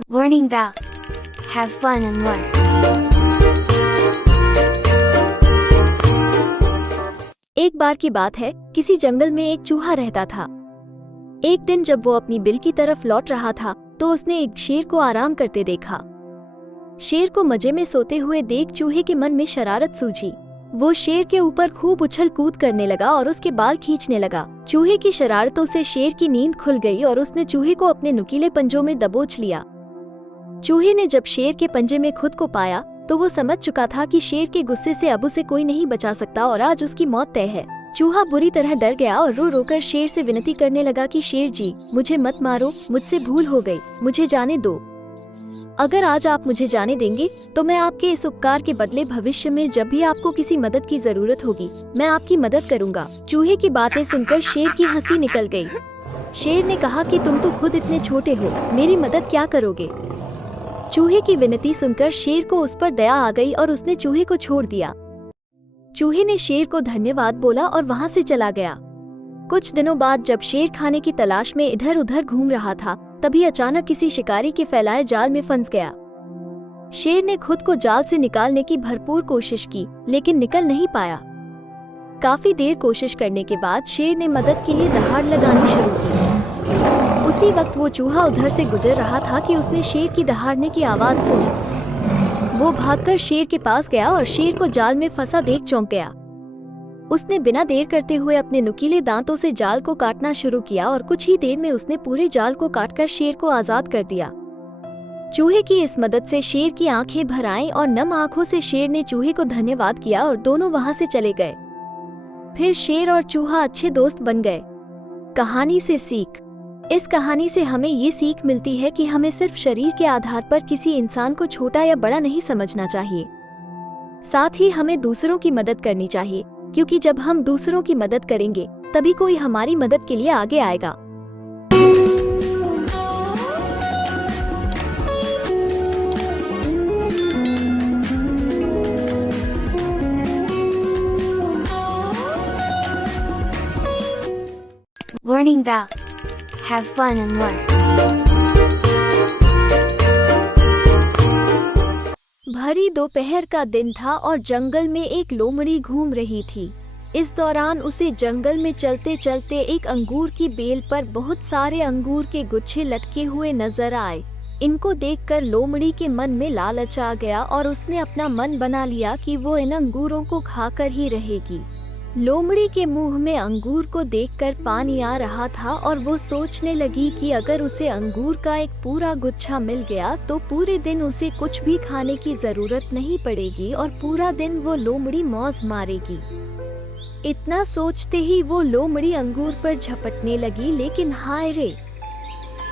Learning Bell. Have fun and learn. एक बार की बात है, किसी जंगल में एक चूहा रहता था। एक दिन जब वो अपनी बिल की तरफ लौट रहा था तो उसने एक शेर को आराम करते देखा। शेर को मजे में सोते हुए देख चूहे के मन में शरारत सूझी। वो शेर के ऊपर खूब उछल कूद करने लगा और उसके बाल खींचने लगा। चूहे की शरारतों से शेर की नींद खुल गई और उसने चूहे को अपने नुकीले पंजों में दबोच लिया। चूहे ने जब शेर के पंजे में खुद को पाया तो वो समझ चुका था कि शेर के गुस्से से अब उसे कोई नहीं बचा सकता और आज उसकी मौत तय है। चूहा बुरी तरह डर गया और रो रोकर शेर से विनती करने लगा कि शेर जी, मुझे मत मारो, मुझसे भूल हो गई, मुझे जाने दो। अगर आज आप मुझे जाने देंगे तो मैं आपके इस उपकार के बदले भविष्य में जब भी आपको किसी मदद की जरूरत होगी मैं आपकी मदद करूंगा। चूहे की बातें सुनकर शेर की हंसी निकल गई। शेर ने कहा कि तुम तो खुद इतने छोटे हो, मेरी मदद क्या करोगे। चूहे की विनती सुनकर शेर को उस पर दया आ गई और उसने चूहे को छोड़ दिया। चूहे ने शेर को धन्यवाद बोला और वहां से चला गया। कुछ दिनों बाद जब शेर खाने की तलाश में इधर उधर घूम रहा था तभी अचानक किसी शिकारी के फैलाए जाल में फंस गया। शेर ने खुद को जाल से निकालने की भरपूर कोशिश की लेकिन निकल नहीं पाया। काफी देर कोशिश करने के बाद शेर ने मदद के लिए दहाड़ लगानी शुरू की। उसी वक्त वो चूहा उधर से गुजर रहा था कि उसने शेर की दहाड़ने की आवाज सुनी। वो भागकर शेर के पास गया और शेर को जाल में फंसा देख चौंक गया। उसने बिना देर करते हुए अपने नुकीले दांतों से जाल को काटना शुरू किया और कुछ ही देर में उसने पूरे जाल को काटकर शेर को आजाद कर दिया। चूहे की इस मदद से शेर की आंखें भर आईं और नम आंखों से शेर ने चूहे को धन्यवाद किया और दोनों वहां से चले गए। फिर शेर और चूहा अच्छे दोस्त बन गए। कहानी से सीख। इस कहानी से हमें ये सीख मिलती है कि हमें सिर्फ शरीर के आधार पर किसी इंसान को छोटा या बड़ा नहीं समझना चाहिए। साथ ही हमें दूसरों की मदद करनी चाहिए, क्योंकि जब हम दूसरों की मदद करेंगे तभी कोई हमारी मदद के लिए आगे आएगा। Learning Bell. Have fun and learn. भरी दोपहर का दिन था और जंगल में एक लोमड़ी घूम रही थी। इस दौरान उसे जंगल में चलते चलते एक अंगूर की बेल पर बहुत सारे अंगूर के गुच्छे लटके हुए नजर आए। इनको देखकर लोमड़ी के मन में लालच आ गया और उसने अपना मन बना लिया कि वो इन अंगूरों को खाकर ही रहेगी। लोमड़ी के मुंह में अंगूर को देखकर पानी आ रहा था और वो सोचने लगी कि अगर उसे अंगूर का एक पूरा गुच्छा मिल गया तो पूरे दिन उसे कुछ भी खाने की जरूरत नहीं पड़ेगी और पूरा दिन वो लोमड़ी मौज मारेगी। इतना सोचते ही वो लोमड़ी अंगूर पर झपटने लगी, लेकिन हाय रे,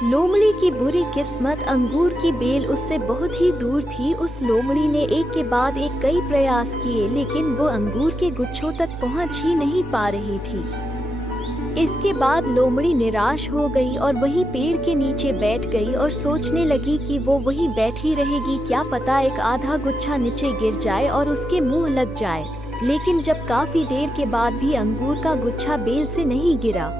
लोमड़ी की बुरी किस्मत, अंगूर की बेल उससे बहुत ही दूर थी। उस लोमड़ी ने एक के बाद एक कई प्रयास किए लेकिन वो अंगूर के गुच्छों तक पहुंच ही नहीं पा रही थी। इसके बाद लोमड़ी निराश हो गई और वहीं पेड़ के नीचे बैठ गई और सोचने लगी कि वो वहीं बैठी रहेगी, क्या पता एक आधा गुच्छा नीचे गिर जाए और उसके मुंह लग जाए। लेकिन जब काफी देर के बाद भी अंगूर का गुच्छा बेल से नहीं गिरा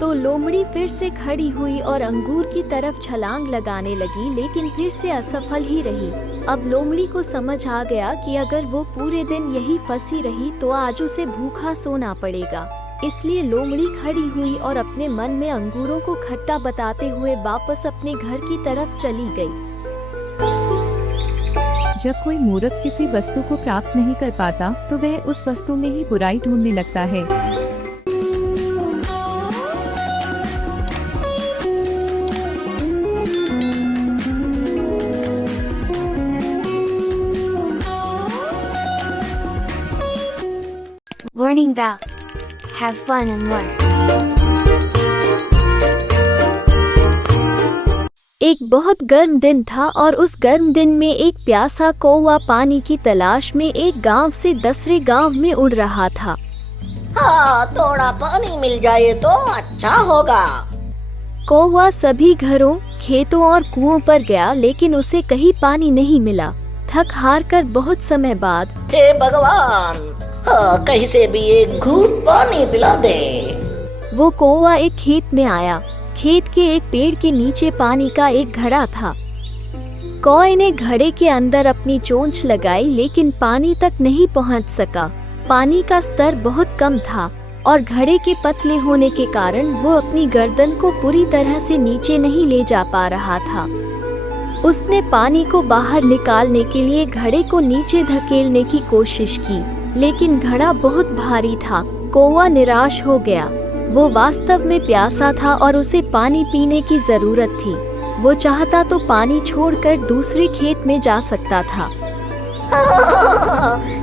तो लोमड़ी फिर से खड़ी हुई और अंगूर की तरफ छलांग लगाने लगी, लेकिन फिर से असफल ही रही। अब लोमड़ी को समझ आ गया कि अगर वो पूरे दिन यही फंसी रही तो आज उसे भूखा सोना पड़ेगा। इसलिए लोमड़ी खड़ी हुई और अपने मन में अंगूरों को खट्टा बताते हुए वापस अपने घर की तरफ चली गई। जब कोई मूर्ख किसी वस्तु को प्राप्त नहीं कर पाता तो वह उस वस्तु में ही बुराई ढूंढने लगता है। Learning Bell. Have fun and learn. एक बहुत गर्म दिन था और उस गर्म दिन में एक प्यासा कौवा पानी की तलाश में एक गांव से दूसरे गांव में उड़ रहा था। हाँ, थोड़ा पानी मिल जाए तो अच्छा होगा। कौवा सभी घरों, खेतों और कुओं पर गया लेकिन उसे कहीं पानी नहीं मिला। थक हार कर बहुत समय बाद, हे भगवान, हाँ, कहीं से भी एक घूंट पानी पिला दे। वो कौवा एक खेत में आया। खेत के एक पेड़ के नीचे पानी का एक घड़ा था। कौए ने घड़े के अंदर अपनी चोंच लगाई, लेकिन पानी तक नहीं पहुंच सका। पानी का स्तर बहुत कम था और घड़े के पतले होने के कारण वो अपनी गर्दन को पूरी तरह से नीचे नहीं ले जा पा रहा था। उसने पानी को बाहर निकालने के लिए घड़े को नीचे धकेलने की कोशिश की, लेकिन घड़ा बहुत भारी था। कौवा निराश हो गया। वो वास्तव में प्यासा था और उसे पानी पीने की जरूरत थी। वो चाहता तो पानी छोड़कर दूसरे खेत में जा सकता था।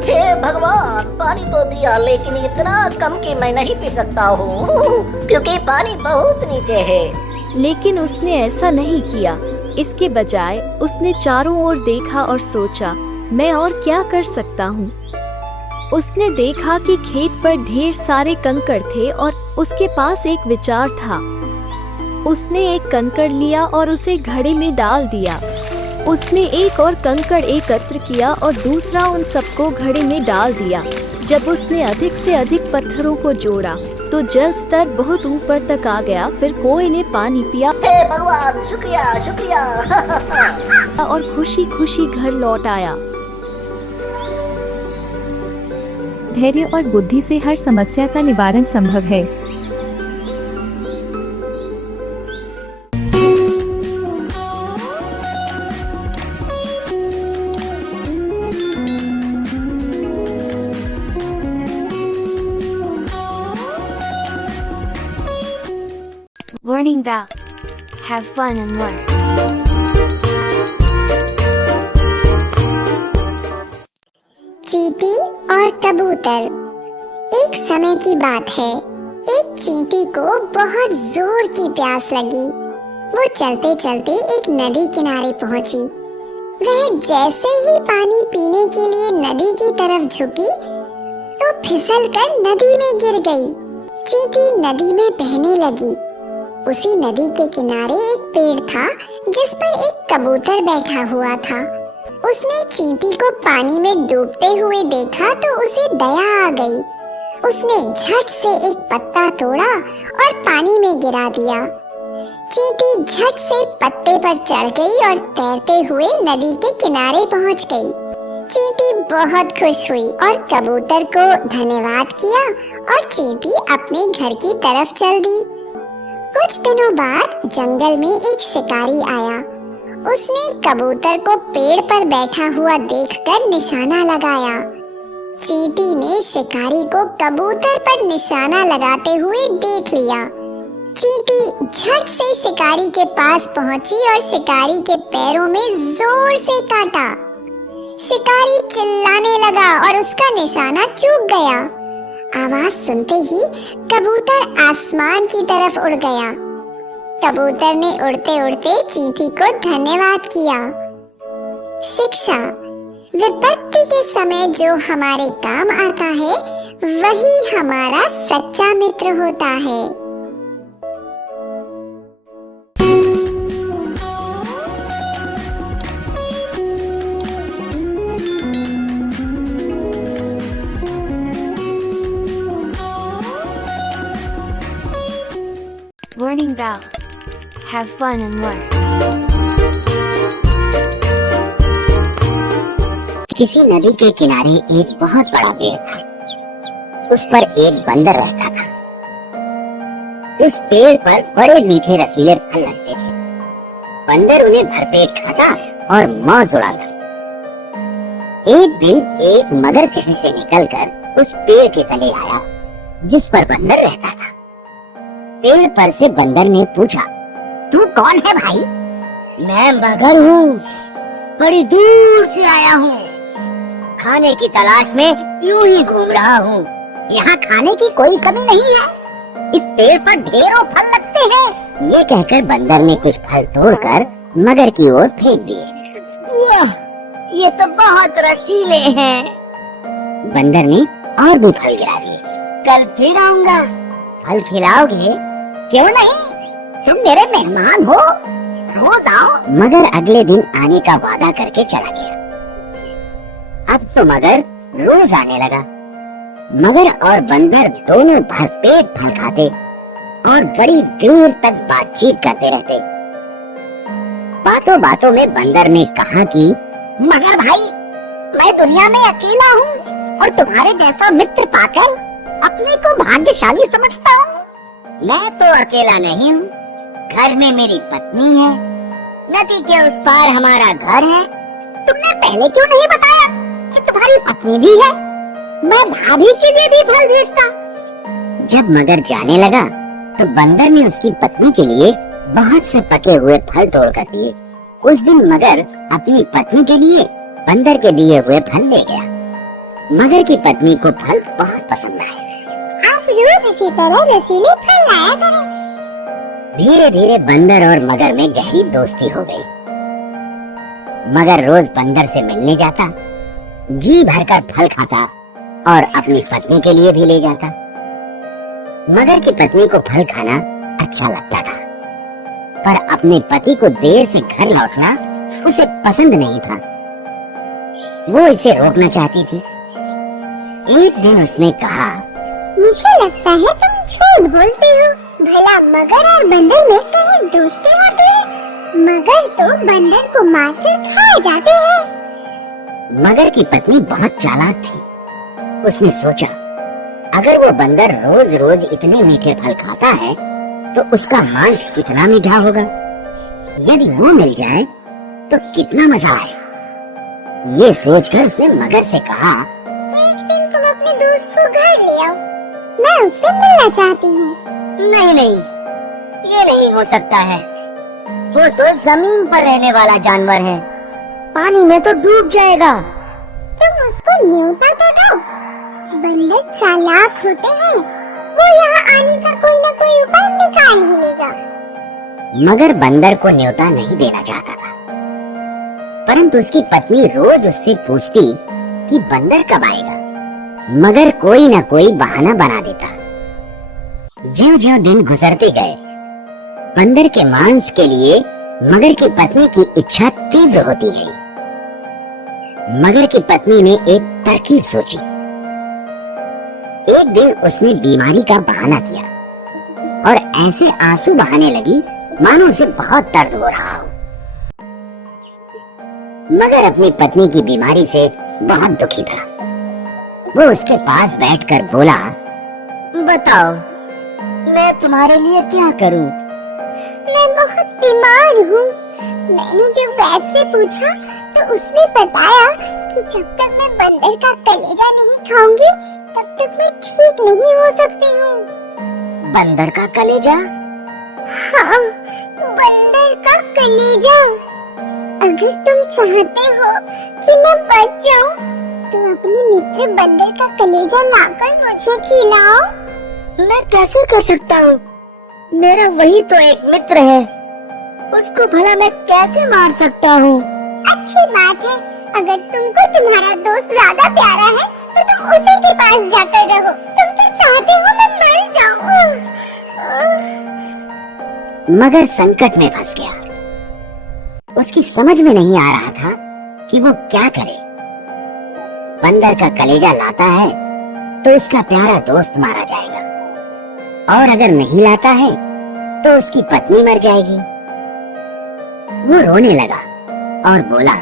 हे भगवान, पानी तो दिया लेकिन इतना कम कि मैं नहीं पी सकता हूँ क्योंकि पानी बहुत नीचे है। लेकिन उसने ऐसा नहीं किया। इसके बजाय उसने चारों ओर देखा और सोचा, मैं और क्या कर सकता हूँ। उसने देखा कि खेत पर ढेर सारे कंकड़ थे और उसके पास एक विचार था। उसने एक कंकड़ लिया और उसे घड़े में डाल दिया। उसने एक और कंकड़ एकत्र किया और दूसरा उन सबको घड़े में डाल दिया। जब उसने अधिक से अधिक पत्थरों को जोड़ा तो जल स्तर बहुत ऊपर तक आ गया। फिर कौए ने पानी पिया। हे भगवान, शुक्रिया शुक्रिया। और खुशी खुशी घर लौट आया। धैर्य और बुद्धि से हर समस्या का निवारण संभव है। Learning Bell. Have fun and learn. चींटी और कबूतर। एक समय की बात है, एक चींटी को बहुत जोर की प्यास लगी। वो चलते चलते एक नदी किनारे पहुंची। वह जैसे ही पानी पीने के लिए नदी की तरफ झुकी तो फिसलकर नदी में गिर गई। चींटी नदी में बहने लगी। उसी नदी के किनारे एक पेड़ था जिस पर एक कबूतर बैठा हुआ था। उसने चींटी को पानी में डूबते हुए देखा तो उसे दया आ गई। उसने झट से एक पत्ता तोड़ा और पानी में गिरा दिया। चींटी झट से पत्ते पर चढ़ गई और तैरते हुए नदी के किनारे पहुंच गई। चींटी बहुत खुश हुई और कबूतर को धन्यवाद किया और चींटी अपने घर की तरफ चल दी। कुछ दिनों बाद जंगल में एक शिकारी आया। उसने कबूतर को पेड़ पर बैठा हुआ देखकर निशाना लगाया। चींटी ने शिकारी को कबूतर पर निशाना लगाते हुए देख लिया। चींटी झट से शिकारी के पास पहुंची और शिकारी के पैरों में जोर से काटा। शिकारी चिल्लाने लगा और उसका निशाना चूक गया। आवाज सुनते ही कबूतर आसमान की तरफ उड़ गया। कबूतर ने उड़ते उड़ते चींटी को धन्यवाद किया। शिक्षा। विपत्ति के समय जो हमारे काम आता है वही हमारा सच्चा मित्र होता है। Learning Bell. Have fun and learn. किसी नदी के किनारे एक बहुत बड़ा पेड़ था। उस पर एक बंदर रहता था। उस पेड़ पर बड़े मीठे रसीले फल लगते थे। बंदर उन्हें भरपेट खाता और मौज उड़ाता। एक दिन एक मगरमच्छ से निकलकर उस पेड़ के तले आया जिस पर बंदर रहता था। पेड़ पर से बंदर ने पूछा, तू कौन है भाई? मैं मगर हूँ, बड़ी दूर से आया हूँ। खाने की तलाश में यूं ही घूम रहा हूँ। यहाँ खाने की कोई कमी नहीं है। इस पेड़ पर ढेरों फल लगते हैं। ये कहकर बंदर ने कुछ फल तोड़कर मगर की ओर फेंक दिए। वाह, ये तो बहुत रसीले हैं। बंदर ने और भी फल गिरा दिए। कल फिर आऊंगा, फल खिलाओगे? क्यों नहीं, तुम मेरे मेहमान हो, रोज आओ। मगर अगले दिन आने का वादा करके चला गया। अब तो मगर रोज आने लगा। मगर और बंदर दोनों भरपेट फल खाते और बड़ी दूर तक बातचीत करते रहते। बातों बातों में बंदर ने कहा कि मगर भाई, मैं दुनिया में अकेला हूँ और तुम्हारे जैसा मित्र पाकर अपने को भाग्यशाली समझता हूँ। मैं तो अकेला नहीं हूँ, घर में मेरी पत्नी है, नदी के उस पार हमारा घर है। तुमने पहले क्यों नहीं बताया कि तुम्हारी पत्नी भी है? मैं भाभी के लिए भी फल भेजता। जब मगर जाने लगा तो बंदर ने उसकी पत्नी के लिए बहुत से पके हुए फल तोड़कर दिए। उस दिन मगर अपनी पत्नी के लिए बंदर के दिए हुए फल ले गया। मगर की पत्नी को फल बहुत पसंद आए। आप रोज इसी तरह रसीले फल लाया करें। धीरे धीरे बंदर और मगर में गहरी दोस्ती हो गई। मगर रोज बंदर से मिलने जाता, जी भरकर फल खाता और अपनी पत्नी के लिए भी ले जाता। मगर की पत्नी को फल खाना अच्छा लगता था, पर अपने पति को देर से घर लौटना उसे पसंद नहीं था। वो इसे रोकना चाहती थी। एक दिन उसने कहा, मुझे लगता है तुम झूठ बोलते हो। भला मगर और बंदर में कहीं दोस्ती होती है? मगर तो बंदर को मारकर खाए जाते हैं। मगर की पत्नी बहुत चालाक थी। उसने सोचा, अगर वो बंदर रोज रोज इतने मीठे फल खाता है तो उसका मांस कितना मीठा होगा। यदि वो मिल जाए तो कितना मजा आए। ये सोचकर उसने मगर से कहा, एक दिन तुम अपने दोस्त को घर ले आओ, मैं उससे मिलना चाहती हूँ। नहीं नहीं, ये नहीं हो सकता है। वो तो जमीन पर रहने वाला जानवर है, पानी में तो डूब जाएगा। तुम उसको न्योता तो दो। बंदर चालाक होते हैं, वो यहाँ आने का कोई न कोई उपाय निकाल ही लेगा। मगर बंदर को न्योता नहीं देना चाहता था, परंतु उसकी पत्नी रोज उससे पूछती कि बंदर कब आएगा। मगर कोई न कोई बहाना बना देता। ज्यों ज्यों दिन गुजरते गए, बंदर के मांस के लिए मगर की पत्नी की इच्छा तीव्र होती गई। मगर की पत्नी ने एक तरकीब सोची। एक दिन उसने बीमारी का बहाना किया और ऐसे आंसू बहाने लगी मानो उसे बहुत दर्द हो रहा हो। मगर अपनी पत्नी की बीमारी से बहुत दुखी था। वो उसके पास बैठकर बोला, बताओ, मैं तुम्हारे लिए क्या करूं? मैं बहुत बीमार हूँ। मैंने जब वैद्य से पूछा तो उसने बताया कि जब तक मैं बंदर का कलेजा नहीं खाऊंगी तब तक मैं ठीक नहीं हो सकती हूँ। बंदर का कलेजा? हाँ, बंदर का कलेजा। अगर तुम चाहते हो कि मैं बच जाऊँ तो अपने मित्र बंदर का कलेजा लाकर मुझे खिलाओ। मैं कैसे कर सकता हूँ? मेरा वही तो एक मित्र है, उसको भला मैं कैसे मार सकता हूँ? अच्छी बात है, अगर तुमको तुम्हारा दोस्त ज्यादा प्यारा है तो तुम उसी के पास जाकर रहो। तुम तो चाहते हो मैं मर जाऊँ। मगर संकट में फंस गया। उसकी समझ में नहीं आ रहा था कि वो क्या करे। बंदर का कलेजा लाता है तो उसका प्यारा दोस्त मारा जाएगा, और अगर नहीं लाता है तो उसकी पत्नी मर जाएगी। वो रोने लगा और बोला,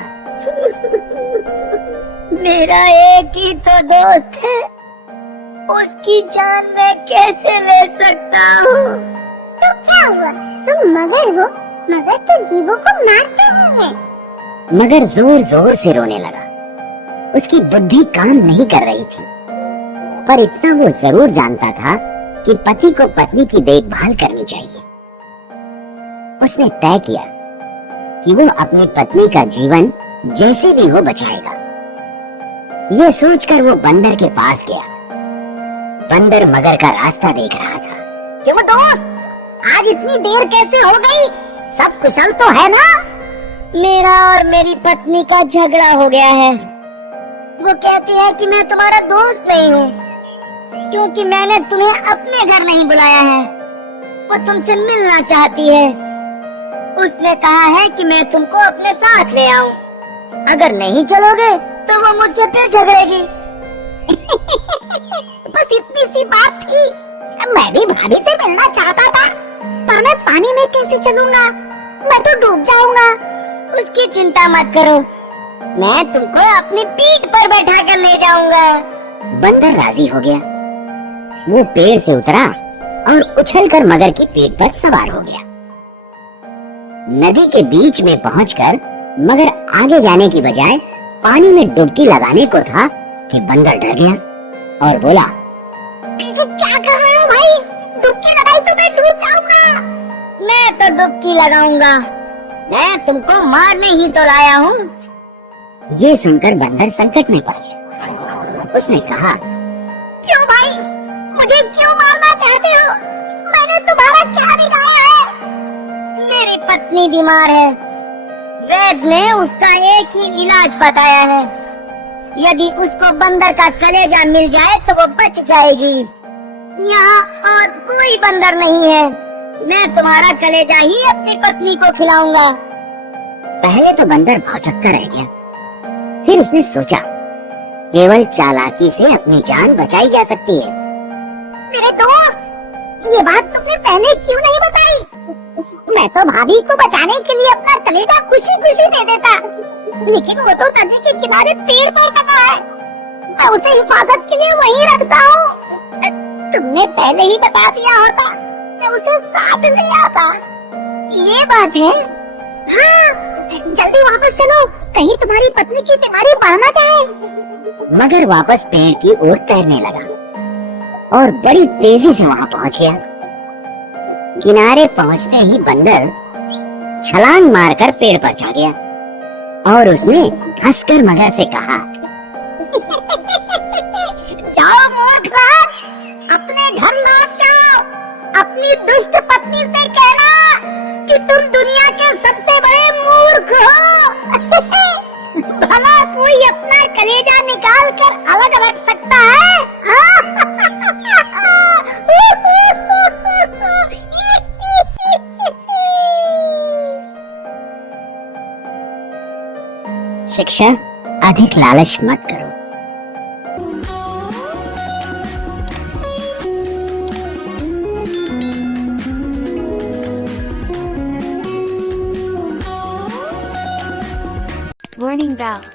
मेरा एक ही तो दोस्त है, उसकी जान मैं कैसे ले सकता हूँ? तो क्या हुआ? तुम मगर हो, मगर तो जीवों को मारते ही है। मगर जोर जोर से रोने लगा। उसकी बुद्धि काम नहीं कर रही थी, पर इतना वो जरूर जानता था कि पति को पत्नी की देखभाल करनी चाहिए। उसने तय किया कि वो अपनी पत्नी का जीवन जैसे भी हो बचाएगा। ये सोचकर वो बंदर के पास गया। बंदर मगर का रास्ता देख रहा था। क्यों दोस्त, आज इतनी देर कैसे हो गई? सब कुशल तो है ना? मेरा और मेरी पत्नी का झगड़ा हो गया है। वो कहती है कि मैं तुम्हारा दोस्त नहीं हूँ, क्योंकि मैंने तुम्हें अपने घर नहीं बुलाया है। वो तुमसे मिलना चाहती है। उसने कहा है कि मैं तुमको अपने साथ ले आऊं। अगर नहीं चलोगे तो वो मुझसे फिर झगड़ेगी। बस इतनी सी बात थी, मैं भी भाभी से मिलना चाहता था, पर मैं पानी में कैसे चलूंगा? मैं तो डूब जाऊंगा। उसकी चिंता मत करो, मैं तुमको अपनी पीठ पर बैठा कर ले जाऊंगा। बंदर राजी हो गया। वो पेड़ से उतरा और उछलकर मगर की पीठ पर सवार हो गया। नदी के बीच में पहुंचकर मगर आगे जाने की बजाय पानी में डुबकी लगाने को था कि बंदर डर गया और बोला, क्या कर रहे हो भाई? डुबकी लगाई तो मैं डूब जाऊंगा। मैं तो डुबकी लगाऊंगा, मैं तुमको मारने ही तो लाया हूँ। ये सुनकर बंदर संकट में पड़ गया। उसने कहा, क्यों भाई, मुझे क्यों मारना चाहते हो? मैंने तुम्हारा क्या बिगाड़ा है? मेरी पत्नी बीमार है, वैद्य ने उसका एक ही इलाज बताया है। यदि उसको बंदर का कलेजा मिल जाए तो वो बच जाएगी। यहाँ और कोई बंदर नहीं है, मैं तुम्हारा कलेजा ही अपनी पत्नी को खिलाऊंगा। पहले तो बंदर भौचक्का रह गया, फिर उसने सोचा, केवल चालाकी से अपनी जान बचाई जा सकती है। मेरे दोस्त, ये बात तुमने पहले क्यों नहीं बताई? मैं तो भाभी को बचाने के लिए अपना कलेजा खुशी खुशी दे देता, लेकिन वो तो नदी के किनारे पेड़ पर बना है। मैं उसे हिफाजत के लिए वहीं रखता हूँ। तुमने पहले ही बता दिया होता, मैं उसे साथ ले आता। ये बात है। हाँ, जल्दी वापस चलो, कहीं तुम्हारी पत्नी की बीमारी बढ़ ना जाए। मगर वापस पेड़ की ओर तैरने लगा और बड़ी तेजी से वहाँ पहुँच गया। किनारे पहुँचते ही बंदर छलांग मारकर पेड़ पर चढ़ गया और उसने हंसकर मगर से कहा, जाओ मूर्खराज, अपने घर लौट जाओ। अपनी दुष्ट पत्नी से कहना कि तुम दुनिया के सबसे बड़े मूर्ख हो। भला कोई अपना कलेजा निकाल कर अलग रख सकता है? शिक्षा, अधिक लालच मत करो। Learning bells.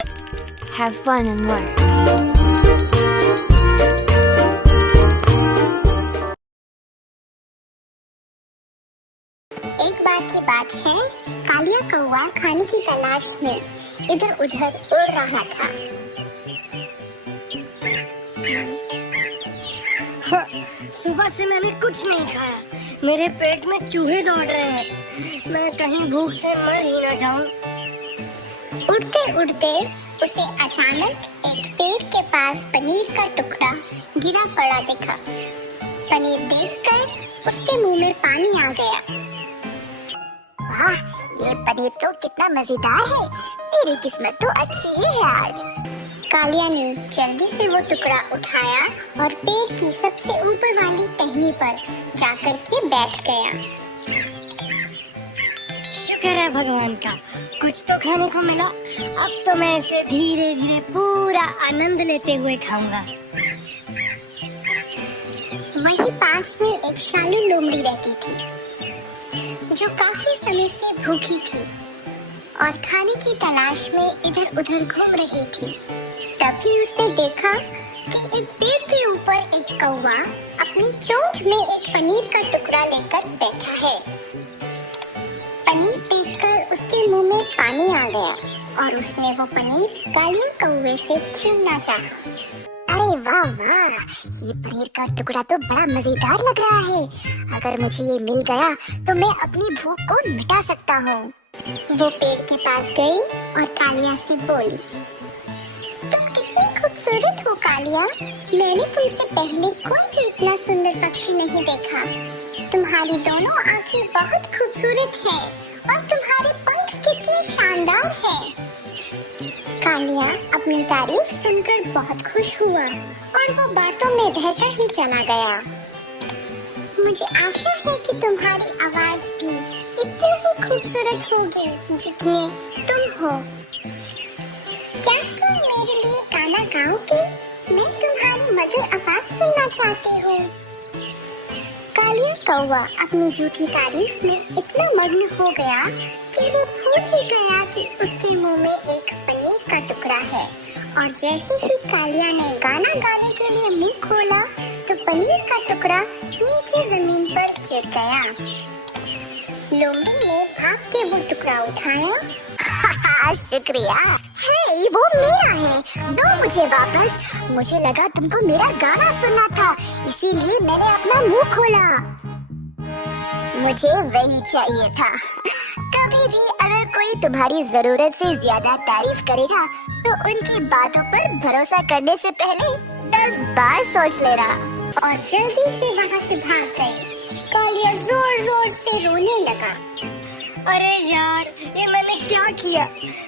Have fun and learn. एक बार की बात है, कालिया कौवा खाने की तलाश में इधर उधर उड़ रहा था। सुबह से मैंने कुछ नहीं खाया, मेरे पेट में चूहे दौड़ रहे हैं, मैं कहीं भूख से मर ही ना जाऊं। उड़ते उड़ते उसे अचानक एक पेड़ के पास पनीर का टुकड़ा गिरा पड़ा दिखा। पनीर देखकर उसके मुंह में पानी आ गया। वाह, ये पनीर तो कितना मजेदार है, मेरी किस्मत तो अच्छी ही है आज। कालिया ने जल्दी से वो टुकड़ा उठाया और पेड़ की सबसे ऊपर वाली टहनी पर जाकर के बैठ गया। शुक्र है भगवान का, कुछ तो खाने को मिला। अब तो मैं इसे धीरे धीरे पूरा आनंद लेते हुए खाऊंगा। वहीं पास में एक शालू लोमड़ी रहती थी, जो काफी समय से भूखी थी और खाने की तलाश में इधर उधर घूम रही थी। तभी उसने देखा कि एक पेड़ के ऊपर एक कौवा अपनी चोंच में एक पनीर का टुकड़ा लेकर बैठा है। पनीर देखकर उसके मुंह में पानी आ गया और उसने वो पनीर कालिया कौवे से छीनना चाहा। अरे वाह वाह, ये पनीर का टुकड़ा तो बड़ा मजेदार लग रहा है। अगर मुझे ये मिल गया तो मैं अपनी भूख को मिटा सकता हूँ। वो पेड़ के पास गई और कालिया से बोली, तुम कितनी खूबसूरत हो कालिया, मैंने तुमसे पहले कोई भी इतना सुंदर पक्षी नहीं देखा। तुम्हारी दोनों आंखें बहुत खूबसूरत हैं और तुम्हारे पंख कितने शानदार हैं। कालिया अपनी तारीफ सुनकर बहुत खुश हुआ और वो बातों में बहता ही चला गया। मुझे आशा है कि तुम्हारी आवाज भी इतनी ही खूबसूरत होगी जितने तुम हो। क्या तुम मेरे लिए गाना गाओगे? मैं तुम्हारी मधुर आवाज सुनना चाहती हूँ। कालिया कौवा अपनी झूठी तारीफ में इतना मग्न हो गया कि वो भूल ही गया कि उसके मुंह में एक पनीर का टुकड़ा है। और जैसे ही कालिया ने गाना गाने के लिए मुंह खोला तो पनीर का टुकड़ा नीचे जमीन पर गिर गया। लोमड़ी ने भाग के वो टुकड़ा उठाया। शुक्रिया, हे वो मेरा है, दो मुझे वापस। मुझे लगा तुमको मेरा गाना सुनना था, इसीलिए मैंने अपना मुंह खोला। मुझे वही चाहिए था। कभी भी अगर कोई तुम्हारी जरूरत से ज्यादा तारीफ करेगा तो उनकी बातों पर भरोसा करने से पहले 10 बार सोच लेना। और जल्दी से वहाँ से भाग गई। कालिया जोर जोर से रोने लगा। अरे यार, ये मैंने क्या किया?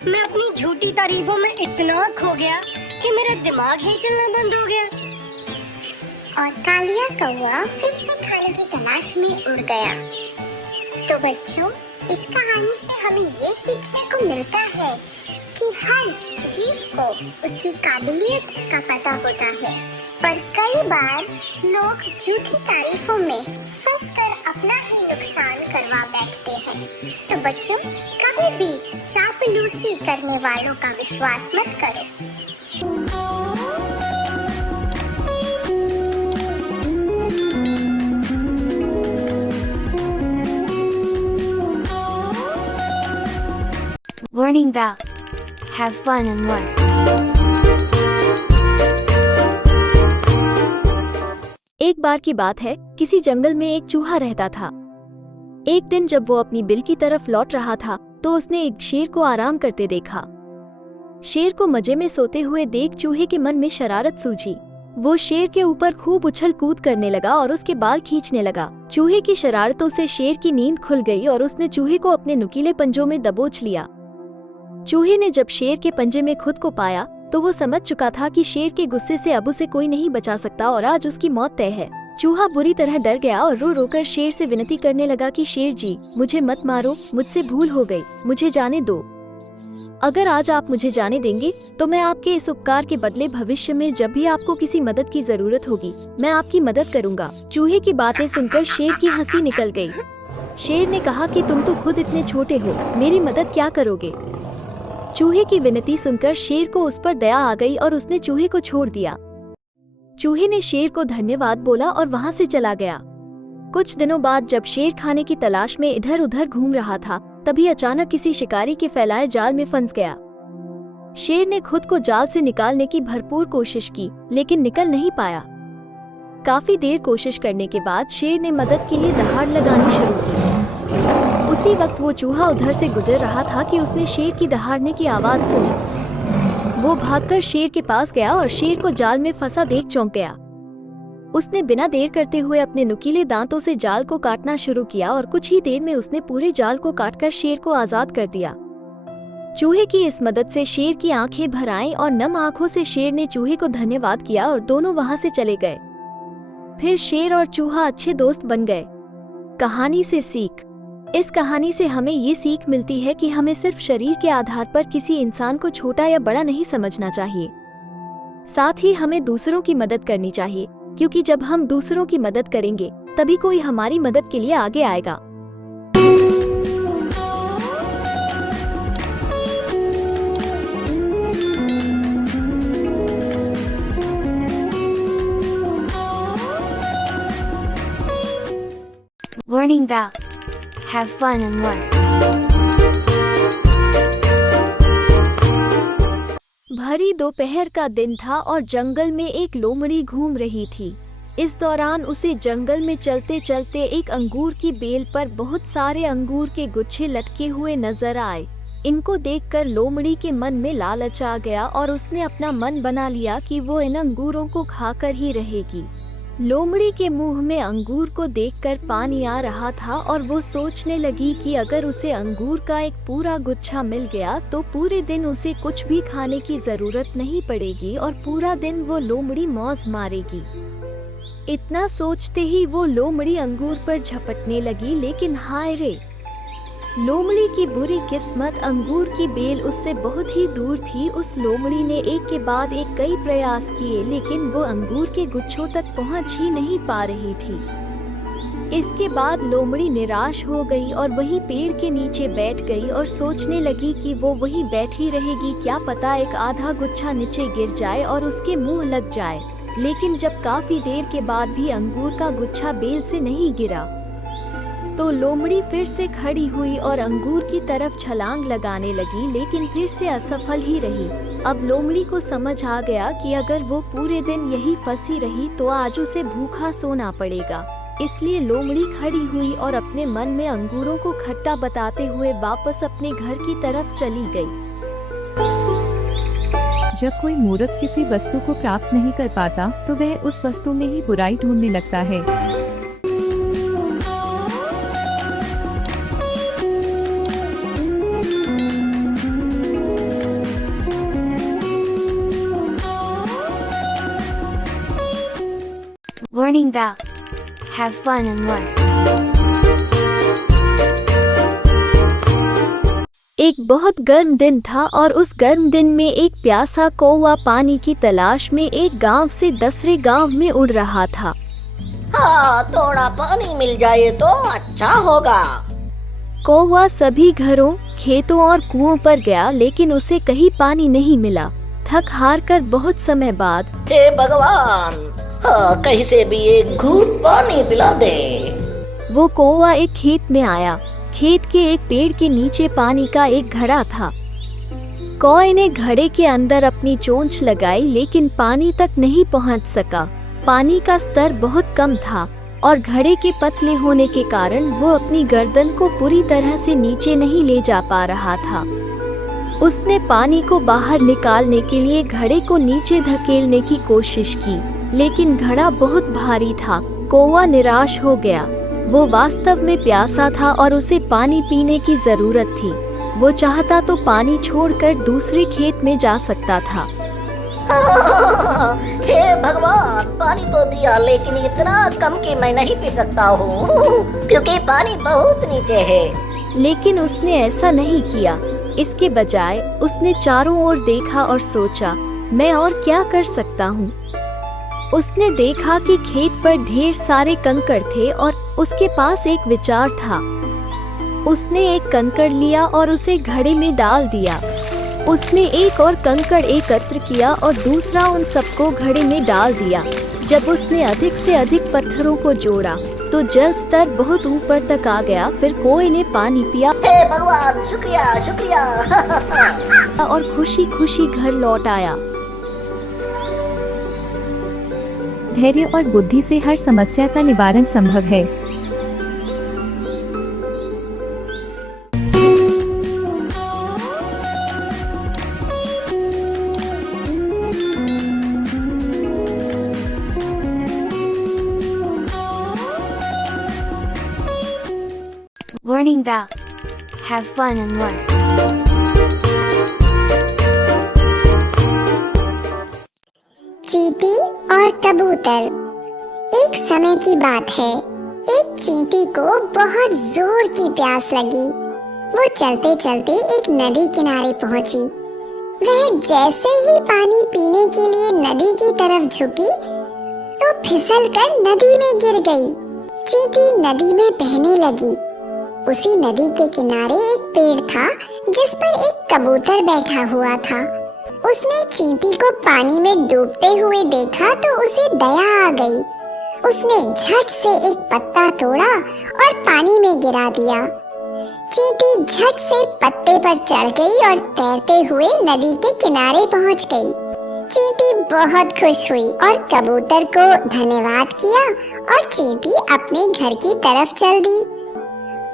मैं अपनी झूठी तारीफों में इतना खो गया कि मेरा दिमाग ही चलना बंद हो गया। और कालिया कौवा फिर से खाने की तलाश में उड़ गया। तो बच्चों, इस कहानी से हमें ये सीखने को मिलता है कि हर जीव को उसकी काबिलियत का पता होता है, पर कई बार लोग झूठी तारीफों में फंसकर अपना ही नुकसान करवा बैठते हैं। तो बच्चों, कभी भी चापलूसी करने वालों का विश्वास मत करो। Learning Vowels. Have fun and learn. एक बार की बात है, किसी जंगल में एक चूहा रहता था। एक दिन जब वो अपनी बिल की तरफ लौट रहा था तो उसने एक शेर को आराम करते देखा। शेर को मजे में सोते हुए देख चूहे के मन में शरारत सूझी। वो शेर के ऊपर खूब उछल कूद करने लगा और उसके बाल खींचने लगा। चूहे की शरारतों से शेर की नींद खुल गई और उसने चूहे को अपने नुकीले पंजों में दबोच लिया। चूहे ने जब शेर के पंजे में खुद को पाया तो वो समझ चुका था कि शेर के गुस्से से अब उसे कोई नहीं बचा सकता और आज उसकी मौत तय है। चूहा बुरी तरह डर गया और रो रोकर शेर से विनती करने लगा कि शेर जी, मुझे मत मारो, मुझसे भूल हो गई, मुझे जाने दो। अगर आज आप मुझे जाने देंगे तो मैं आपके इस उपकार के बदले भविष्य में जब भी आपको किसी मदद की जरूरत होगी मैं आपकी मदद करूंगा। चूहे की बातें सुनकर शेर की हंसी निकल गई। शेर ने कहा कि तुम तो खुद इतने छोटे हो, मेरी मदद क्या करोगे? चूहे की विनती सुनकर शेर को उस पर दया आ गई और उसने चूहे को छोड़ दिया। चूहे ने शेर को धन्यवाद बोला और वहां से चला गया। कुछ दिनों बाद जब शेर खाने की तलाश में इधर उधर घूम रहा था तभी अचानक किसी शिकारी के फैलाए जाल में फंस गया। शेर ने खुद को जाल से निकालने की भरपूर कोशिश की लेकिन निकल नहीं पाया। काफी देर कोशिश करने के बाद शेर ने मदद के लिए दहाड़ लगानी शुरू की। उसी वक्त वो चूहा उधर से गुजर रहा था कि उसने शेर की दहाड़ने की आवाज सुनी। वो भागकर शेर के पास गया और शेर को जाल में फंसा देख चौंक गया। उसने बिना देर करते हुए अपने नुकीले दांतों से जाल को काटना शुरू किया और कुछ ही देर में उसने पूरे जाल को काटकर शेर को आजाद कर दिया। चूहे की इस मदद से शेर की आंखें भर आईं और नम आंखों से शेर ने चूहे को धन्यवाद किया और दोनों वहां से चले गए। फिर शेर और चूहा अच्छे दोस्त बन गए। कहानी से सीख। इस कहानी से हमें ये सीख मिलती है कि हमें सिर्फ शरीर के आधार पर किसी इंसान को छोटा या बड़ा नहीं समझना चाहिए। साथ ही हमें दूसरों की मदद करनी चाहिए, क्योंकि जब हम दूसरों की मदद करेंगे तभी कोई हमारी मदद के लिए आगे आएगा। Learning Vowels. Have fun and learn. भरी दोपहर का दिन था और जंगल में एक लोमड़ी घूम रही थी। इस दौरान उसे जंगल में चलते चलते एक अंगूर की बेल पर बहुत सारे अंगूर के गुच्छे लटके हुए नजर आए। इनको देखकर लोमड़ी के मन में लालच आ गया और उसने अपना मन बना लिया कि वो इन अंगूरों को खाकर ही रहेगी। लोमड़ी के मुंह में अंगूर को देखकर पानी आ रहा था और वो सोचने लगी कि अगर उसे अंगूर का एक पूरा गुच्छा मिल गया तो पूरे दिन उसे कुछ भी खाने की जरूरत नहीं पड़ेगी और पूरा दिन वो लोमड़ी मौज मारेगी। इतना सोचते ही वो लोमड़ी अंगूर पर झपटने लगी, लेकिन हाय रे, लोमड़ी की बुरी किस्मत, अंगूर की बेल उससे बहुत ही दूर थी। उस लोमड़ी ने एक के बाद एक कई प्रयास किए, लेकिन वो अंगूर के गुच्छों तक पहुंच ही नहीं पा रही थी। इसके बाद लोमड़ी निराश हो गई और वही पेड़ के नीचे बैठ गई और सोचने लगी कि वो वही बैठी रहेगी, क्या पता एक आधा गुच्छा नीचे गिर जाए और उसके मुंह लग जाए। लेकिन जब काफी देर के बाद भी अंगूर का गुच्छा बेल से नहीं गिरा तो लोमड़ी फिर से खड़ी हुई और अंगूर की तरफ छलांग लगाने लगी, लेकिन फिर से असफल ही रही। अब लोमड़ी को समझ आ गया कि अगर वो पूरे दिन यही फंसी रही तो आज उसे भूखा सोना पड़ेगा। इसलिए लोमड़ी खड़ी हुई और अपने मन में अंगूरों को खट्टा बताते हुए वापस अपने घर की तरफ चली गई। जब कोई मूर्ख किसी वस्तु को प्राप्त नहीं कर पाता तो वह उस वस्तु में ही बुराई ढूंढने लगता है। Learning Vowels. Have fun and learn. एक बहुत गर्म दिन था और उस गर्म दिन में एक प्यासा कौवा पानी की तलाश में एक गांव से दूसरे गांव में उड़ रहा था। हाँ, थोड़ा पानी मिल जाए तो अच्छा होगा। कौवा सभी घरों, खेतों और कुओं पर गया, लेकिन उसे कहीं पानी नहीं मिला। थक हार कर बहुत समय बाद हे भगवान, हाँ, कहीं से भी एक घूंट पानी पिला दे। वो कौवा एक खेत में आया। खेत के एक पेड़ के नीचे पानी का एक घड़ा था। कौवे ने घड़े के अंदर अपनी चोंच लगाई, लेकिन पानी तक नहीं पहुंच सका। पानी का स्तर बहुत कम था और घड़े के पतले होने के कारण वो अपनी गर्दन को पूरी तरह से नीचे नहीं ले जा पा रहा था। उसने पानी को बाहर निकालने के लिए घड़े को नीचे धकेलने की कोशिश की, लेकिन घड़ा बहुत भारी था। कौवा निराश हो गया। वो वास्तव में प्यासा था और उसे पानी पीने की जरूरत थी। वो चाहता तो पानी छोड़कर दूसरे खेत में जा सकता था। हे भगवान, पानी तो दिया, लेकिन इतना कम कि मैं नहीं पी सकता हूँ क्योंकि पानी बहुत नीचे है। लेकिन उसने ऐसा नहीं किया। इसके बजाय उसने चारों ओर देखा और सोचा, मैं और क्या कर सकता हूँ। उसने देखा कि खेत पर ढेर सारे कंकड़ थे और उसके पास एक विचार था। उसने एक कंकड़ लिया और उसे घड़े में डाल दिया। उसने एक और कंकड़ एकत्र किया और दूसरा उन सबको घड़े में डाल दिया। जब उसने अधिक से अधिक पत्थरों को जोड़ा तो जल स्तर बहुत ऊपर तक आ गया। फिर कौवे ने पानी पिया। हे भगवान, शुक्रिया शुक्रिया। और खुशी खुशी घर लौट आया। धैर्य और बुद्धि से हर समस्या का निवारण संभव है। Learning Vowels. Have fun and learn. चींटी और कबूतर। एक समय की बात है, एक चींटी को बहुत जोर की प्यास लगी। वो चलते चलते एक नदी किनारे पहुंची। वह जैसे ही पानी पीने के लिए नदी की तरफ झुकी तो फिसलकर नदी में गिर गई। चींटी नदी में बहने लगी। उसी नदी के किनारे एक पेड़ था जिस पर एक कबूतर बैठा हुआ था। उसने चींटी को पानी में डूबते हुए देखा तो उसे दया आ गई। उसने झट से एक पत्ता तोड़ा और पानी में गिरा दिया। चींटी झट से पत्ते पर चढ़ गई और तैरते हुए नदी के किनारे पहुंच गई। चींटी बहुत खुश हुई और कबूतर को धन्यवाद किया और चींटी अपने घर की तरफ चल दी।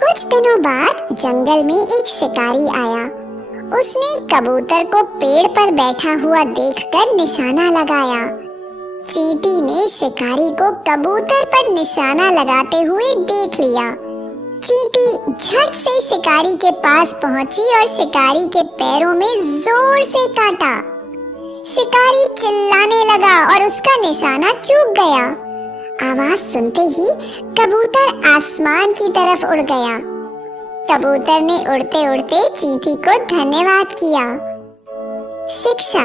कुछ दिनों बाद जंगल में एक शिकारी आया। उसने कबूतर को पेड़ पर बैठा हुआ देखकर निशाना लगाया। चींटी ने शिकारी को कबूतर पर निशाना लगाते हुए देख लिया। चींटी झट से शिकारी के पास पहुंची और शिकारी के पैरों में जोर से काटा। शिकारी चिल्लाने लगा और उसका निशाना चूक गया। आवाज सुनते ही कबूतर आसमान की तरफ उड़ गया। कबूतर ने उड़ते उड़ते चींटी को धन्यवाद किया। शिक्षा: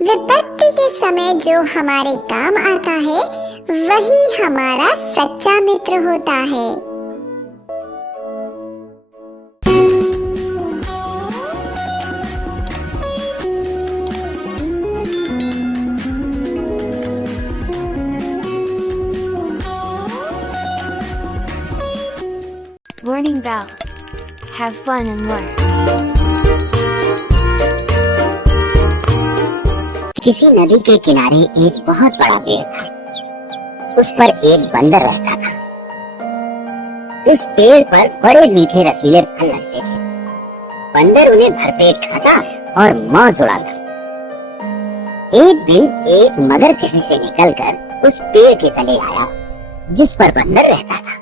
विपत्ति के समय जो हमारे काम आता है वही हमारा सच्चा मित्र होता है। Learning vowels. Have fun and learn. किसी नदी के किनारे एक बहुत बड़ा पेड़ था। उस पर एक बंदर रहता था। उस पेड़ पर बड़े मीठे रसीले फल लगते थे। बंदर उन्हें भरपेट खाता और मौज उड़ाता। एक दिन एक मगर जहीं से निकलकर उस पेड़ के तले आया जिस पर बंदर रहता था।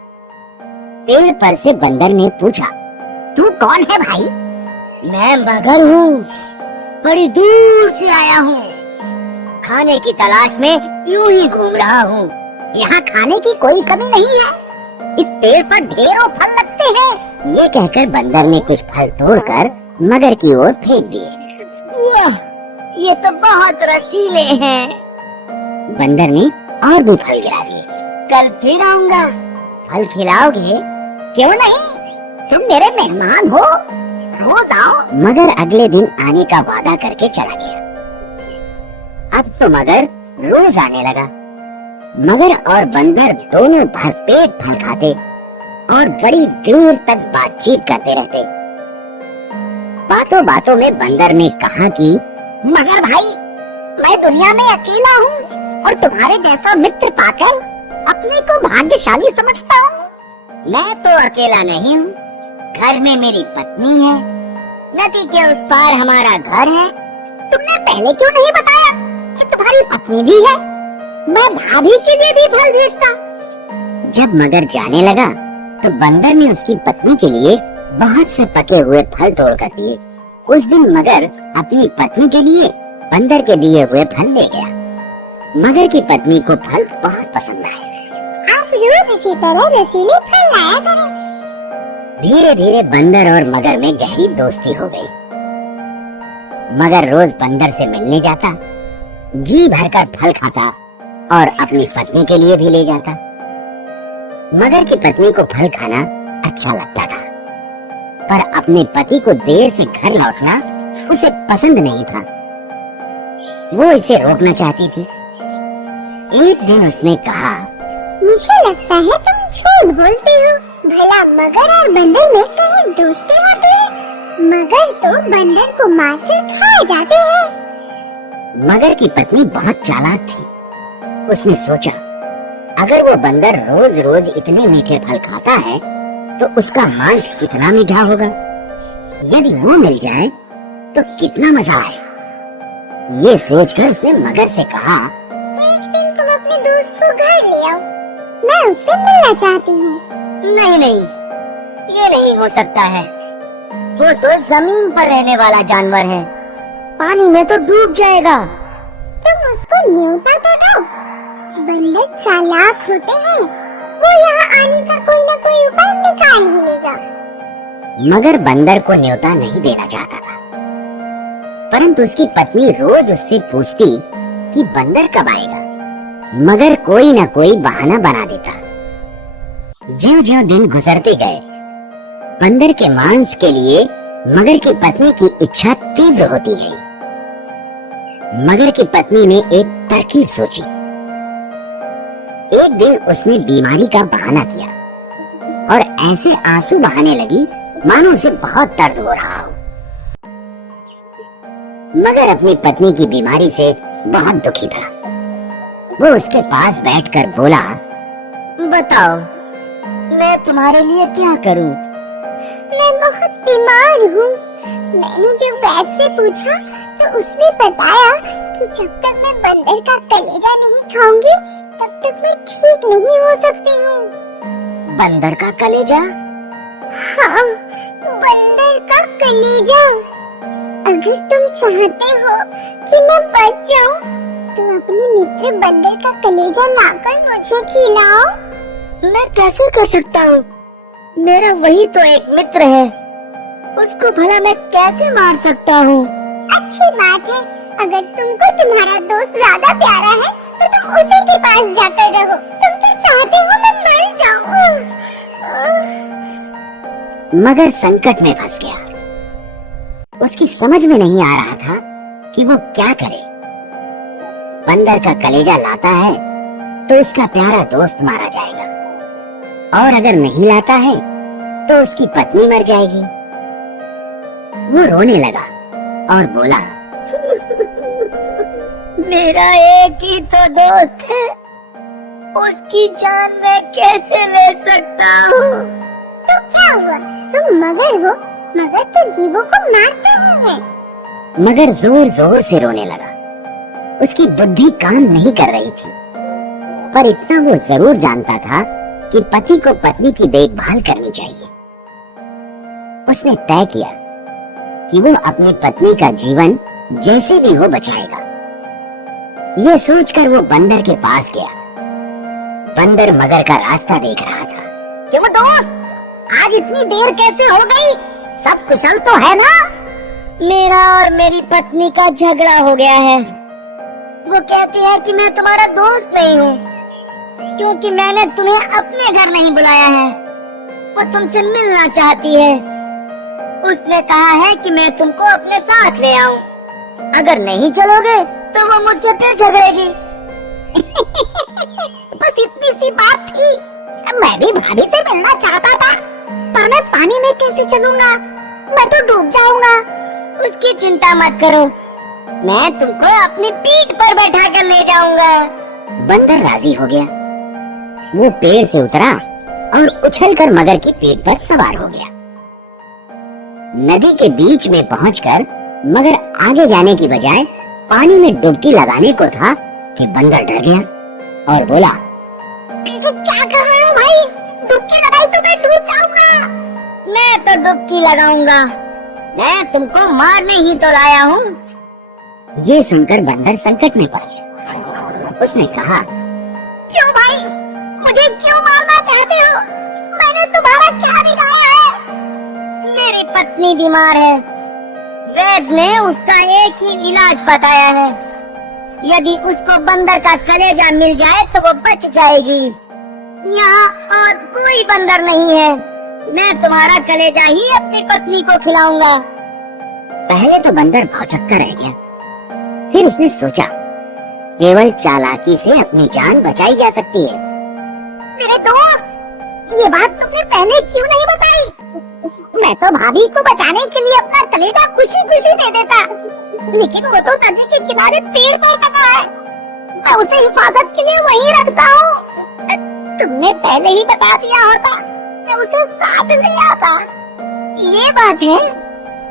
पेड़ पर से बंदर ने पूछा, तू कौन है भाई? मैं मगर हूँ, बड़ी दूर से आया हूँ। खाने की तलाश में यूं ही घूम रहा हूँ। यहाँ खाने की कोई कमी नहीं है। इस पेड़ पर ढेरों फल लगते हैं। ये कहकर बंदर ने कुछ फल तोड़कर मगर की ओर फेंक दिए। वाह, ये तो बहुत रसीले हैं। बंदर ने और भी फल गिरा दिए। कल फिर आऊंगा, फल खिलाओगे? क्यों नहीं, तुम मेरे मेहमान हो, रोज आओ। मगर अगले दिन आने का वादा करके चला गया। अब तो मगर रोज आने लगा। मगर और बंदर दोनों भरपेट फल खाते और बड़ी दूर तक बातचीत करते रहते। बातों बातों में बंदर ने कहा कि मगर भाई, मैं दुनिया में अकेला हूँ और तुम्हारे जैसा मित्र पाकर अपने को भाग्यशाली समझता हूँ। मैं तो अकेला नहीं हूँ, घर में मेरी पत्नी है, नदी के उस पार हमारा घर है। तुमने पहले क्यों नहीं बताया कि तुम्हारी पत्नी भी है? मैं भाभी के लिए भी फल भेजता। जब मगर जाने लगा तो बंदर ने उसकी पत्नी के लिए बहुत से पके हुए फल तोड़ कर दिए। उस दिन मगर अपनी पत्नी के लिए बंदर के दिए हुए फल ले गया। मगर की पत्नी को फल बहुत पसंद आए। आप रोज इसी तरह रसीले फल लाया करें। धीरे धीरे बंदर और मगर में गहरी दोस्ती हो गई। मगर रोज बंदर से मिलने जाता, जी भरकर फल खाता और अपनी पत्नी के लिए भी ले जाता। मगर की पत्नी को फल खाना अच्छा लगता था, पर अपने पति को देर से घर लौटना उसे पसंद नहीं था। वो इसे रोकना चाहती थी। एक दिन उसने कहा, मुझे लगता है तुम झूठ बोलते हो। भला मगर और बंदर में कहीं दोस्ती होती है? मगर तो बंदर को मारकर खाए जाते हैं। मगर की पत्नी बहुत चालाक थी। उसने सोचा, अगर वो बंदर रोज रोज इतने मीठे फल खाता है तो उसका मांस कितना मीठा होगा। यदि वो मिल जाए तो कितना मजा आए। ये सोचकर उसने मगर से कहा, एक दिन तुम अपने दोस्त को घर ले आओ, मैं उससे मिलना चाहती हूँ। नहीं नहीं, ये नहीं हो सकता है। वो तो जमीन पर रहने वाला जानवर है, पानी में तो डूब जाएगा। तुम उसको न्योता तो दो। बंदर चालाक होते हैं, वो यहाँ आने का कोई न कोई उपाय निकाल ही लेगा। मगर बंदर को न्योता नहीं देना चाहता था, परंतु उसकी पत्नी रोज उससे पूछती कि बंदर कब आएगा। मगर कोई न कोई बहाना बना देता। ज्यों-ज्यों दिन गुजरते गए, बंदर के मांस के लिए मगर की पत्नी की इच्छा तीव्र होती गई। मगर की पत्नी ने एक तरकीब सोची। एक दिन उसने बीमारी का बहाना किया और ऐसे आंसू बहाने लगी मानो उसे बहुत दर्द हो रहा हो। मगर अपनी पत्नी की बीमारी से बहुत दुखी था। वो उसके पास बैठकर बोला, बताओ, मैं तुम्हारे लिए क्या करूं? मैं बहुत बीमार हूँ। मैंने जब वैद्य से पूछा तो उसने बताया कि जब तक मैं बंदर का कलेजा नहीं खाऊंगी तब तक मैं ठीक नहीं हो सकती हूँ। बंदर का कलेजा? हाँ, बंदर का कलेजा। अगर तुम चाहते हो कि मैं बच जाऊँ तो अपने मित्र बंदर का कलेजा लाकर मुझे खिलाओ। मैं कैसे कर सकता हूँ? मेरा वही तो एक मित्र है, उसको भला मैं कैसे मार सकता हूँ? अच्छी बात है, अगर तुमको तुम्हारा दोस्त ज्यादा प्यारा है तो तुम उसी के पास जाकर रहो। तुम तो चाहते हो मैं मर जाऊं। मगर संकट में फंस गया। उसकी समझ में नहीं आ रहा था कि वो क्या करे। बंदर का कलेजा लाता है तो उसका प्यारा दोस्त मारा जाएगा, और अगर नहीं लाता है तो उसकी पत्नी मर जाएगी। वो रोने लगा और बोला, मेरा एक ही तो दोस्त है, उसकी जान मैं कैसे ले सकता हूँ। तो क्या हुआ, तुम मगर हो, मगर तो जीवों को मारते ही है। मगर जोर जोर से रोने लगा। उसकी बुद्धि काम नहीं कर रही थी, पर इतना वो जरूर जानता था कि पति को पत्नी की देखभाल करनी चाहिए। उसने तय किया कि वो अपनी पत्नी का जीवन जैसे भी हो बचाएगा। ये सोचकर वो बंदर के पास गया। बंदर मगर का रास्ता देख रहा था। क्यों दोस्त, आज इतनी देर कैसे हो गई? सब कुशल तो है ना? मेरा और मेरी पत्नी का झगड़ा हो गया है। वो कहती है कि मैं तुम्हारा दोस्त नहीं हूँ, क्योंकि मैंने तुम्हें अपने घर नहीं बुलाया है। वो तुमसे मिलना चाहती है। उसने कहा है कि मैं तुमको अपने साथ ले आऊं। अगर नहीं चलोगे तो वो मुझसे फिर झगड़ेगी। बस इतनी सी बात थी। मैं भी भाभी से मिलना चाहता था, पर मैं पानी में कैसे चलूंगा? मैं तो डूब जाऊंगा। उसकी चिंता मत करो, मैं तुमको अपनी पीठ पर बैठा कर ले जाऊंगा। बंदर राजी हो गया। वो पेड़ से उतरा और उछलकर मगर की पीठ पर सवार हो गया। नदी के बीच में पहुंचकर मगर आगे जाने की बजाय पानी में डुबकी लगाने को था कि बंदर डर गया और बोला, क्या कर रहे हो भाई? डुबकी लगाई तो मैं डूब जाऊंगा। मैं तो डुबकी लगाऊंगा, मैं तुमको मारने ही तो लाया हूँ। ये सुनकर बंदर संकट में पड़ गया। उसने कहा, क्यों भाई, मुझे क्यों मारना चाहते हो? मैंने तुम्हारा क्या बिगाड़ा है? मेरी पत्नी बीमार है। वैद्य ने उसका एक ही इलाज बताया है। यदि उसको बंदर का कलेजा मिल जाए तो वो बच जाएगी। यहाँ और कोई बंदर नहीं है। मैं तुम्हारा कलेजा ही अपनी पत्नी को खिलाऊंगा। पहले तो बंदर भौचक्का रह गया, फिर उसने सोचा, केवल चालाकी से अपनी जान बचाई जा सकती है। मेरे दोस्त, ये बात तुमने पहले क्यों नहीं बताई? मैं तो भाभी को बचाने के लिए अपना कलेजा खुशी खुशी दे देता, लेकिन वो तो नदी के किनारे पेड़ पर लगा है। मैं उसे हिफाजत के लिए वहीं रखता हूँ। तुमने पहले ही बता दिया होता, मैं उसे साथ ले आता। ये बात है।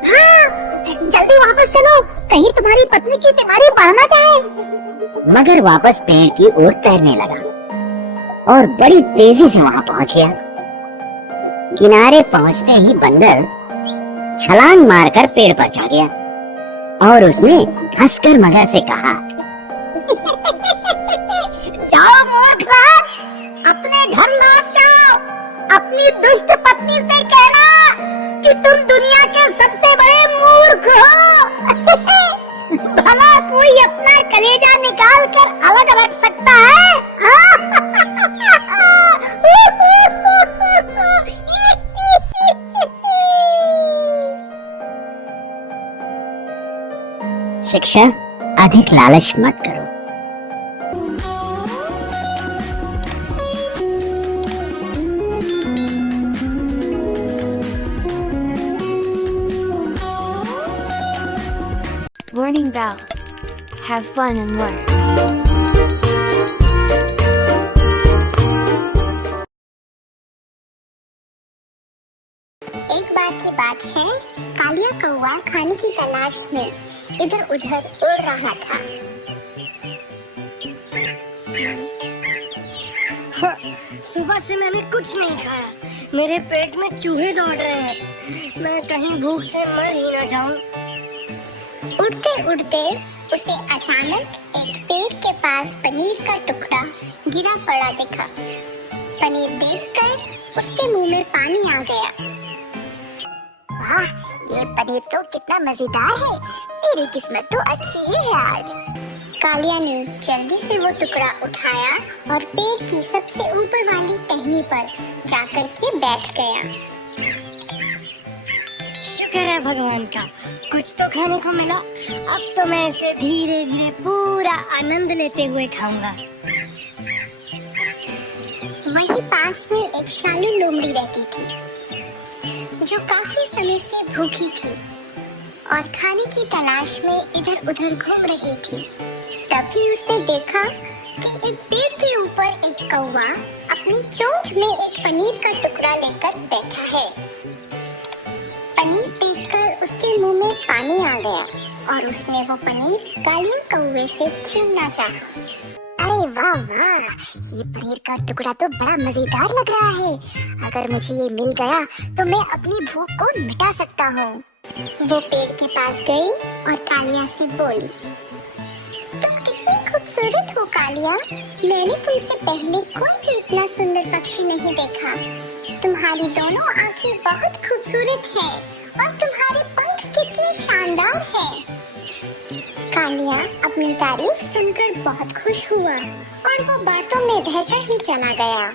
हाँ, जल्दी वापस चलो, कहीं तुम्हारी पत्नी की बीमारी बढ़ ना जाए। मगर वापस पेड़ की ओर तैरने लगा और बड़ी तेजी से वहां पहुंच गया। किनारे पहुंचते ही बंदर छलांग मारकर पेड़ पर चढ़ गया और उसने हंसकर मगर से कहा, जाओ मूर्खराज, अपने घर लौट जाओ। अपनी दुष्ट पत्नी से कहना कि तुम दुनिया के सबसे बड़े मूर्ख हो। भला कोई अपना कलेजा निकाल कर अलग रख सकता है? शिक्षा, अधिक लालच मत करो। Learning vowels. Have fun and learn. एक बार की बात है, कालिया कौवा खाने की तलाश में इधर उधर उड़ रहा था। सुबह से मैंने कुछ नहीं खाया, मेरे पेट में चूहे दौड़ रहे हैं। मैं कहीं भूख से मर ही ना जाऊं। उड़ते उड़ते उसे अचानक एक पेड़ के पास पनीर का टुकड़ा गिरा पड़ा दिखा। पनीर देखकर उसके मुंह में पानी आ गया। वाह, ये पनीर तो कितना मजेदार है। मेरी किस्मत तो अच्छी ही है आज। कालिया ने जल्दी से वो टुकड़ा उठाया और पेड़ की सबसे ऊपर वाली टहनी पर जाकर के बैठ गया। शुक्र है भगवान का, कुछ तो खाने को मिला। अब तो मैं इसे धीरे धीरे पूरा आनंद लेते हुए खाऊंगा। वहीं पास में एक शालू लोमड़ी रहती थी, जो काफी समय से भूखी थी और खाने की तलाश में इधर उधर घूम रही थी। तभी उसने देखा कि एक पेड़ के ऊपर एक कौवा अपनी चोंच में एक पनीर का टुकड़ा लेकर बैठा है। पनीर देखकर उसके मुंह में पानी आ गया और उसने वो पनीर कालिया कौवे से छीनना चाहा। अरे वाह वाह, ये पनीर का टुकड़ा तो बड़ा मजेदार लग रहा है। अगर मुझे ये मिल गया तो मैं अपनी भूख को मिटा सकता हूँ। वो पेड़ के पास गई और कालिया से बोली, तुम कितनी खूबसूरत हो कालिया, मैंने तुमसे पहले कोई भी इतना सुंदर पक्षी नहीं देखा। तुम्हारी दोनों आंखें बहुत खूबसूरत हैं और तुम्हारे पंख कितने शानदार हैं। कालिया अपनी तारीफ सुनकर बहुत खुश हुआ और वो बातों में बहता ही चला गया।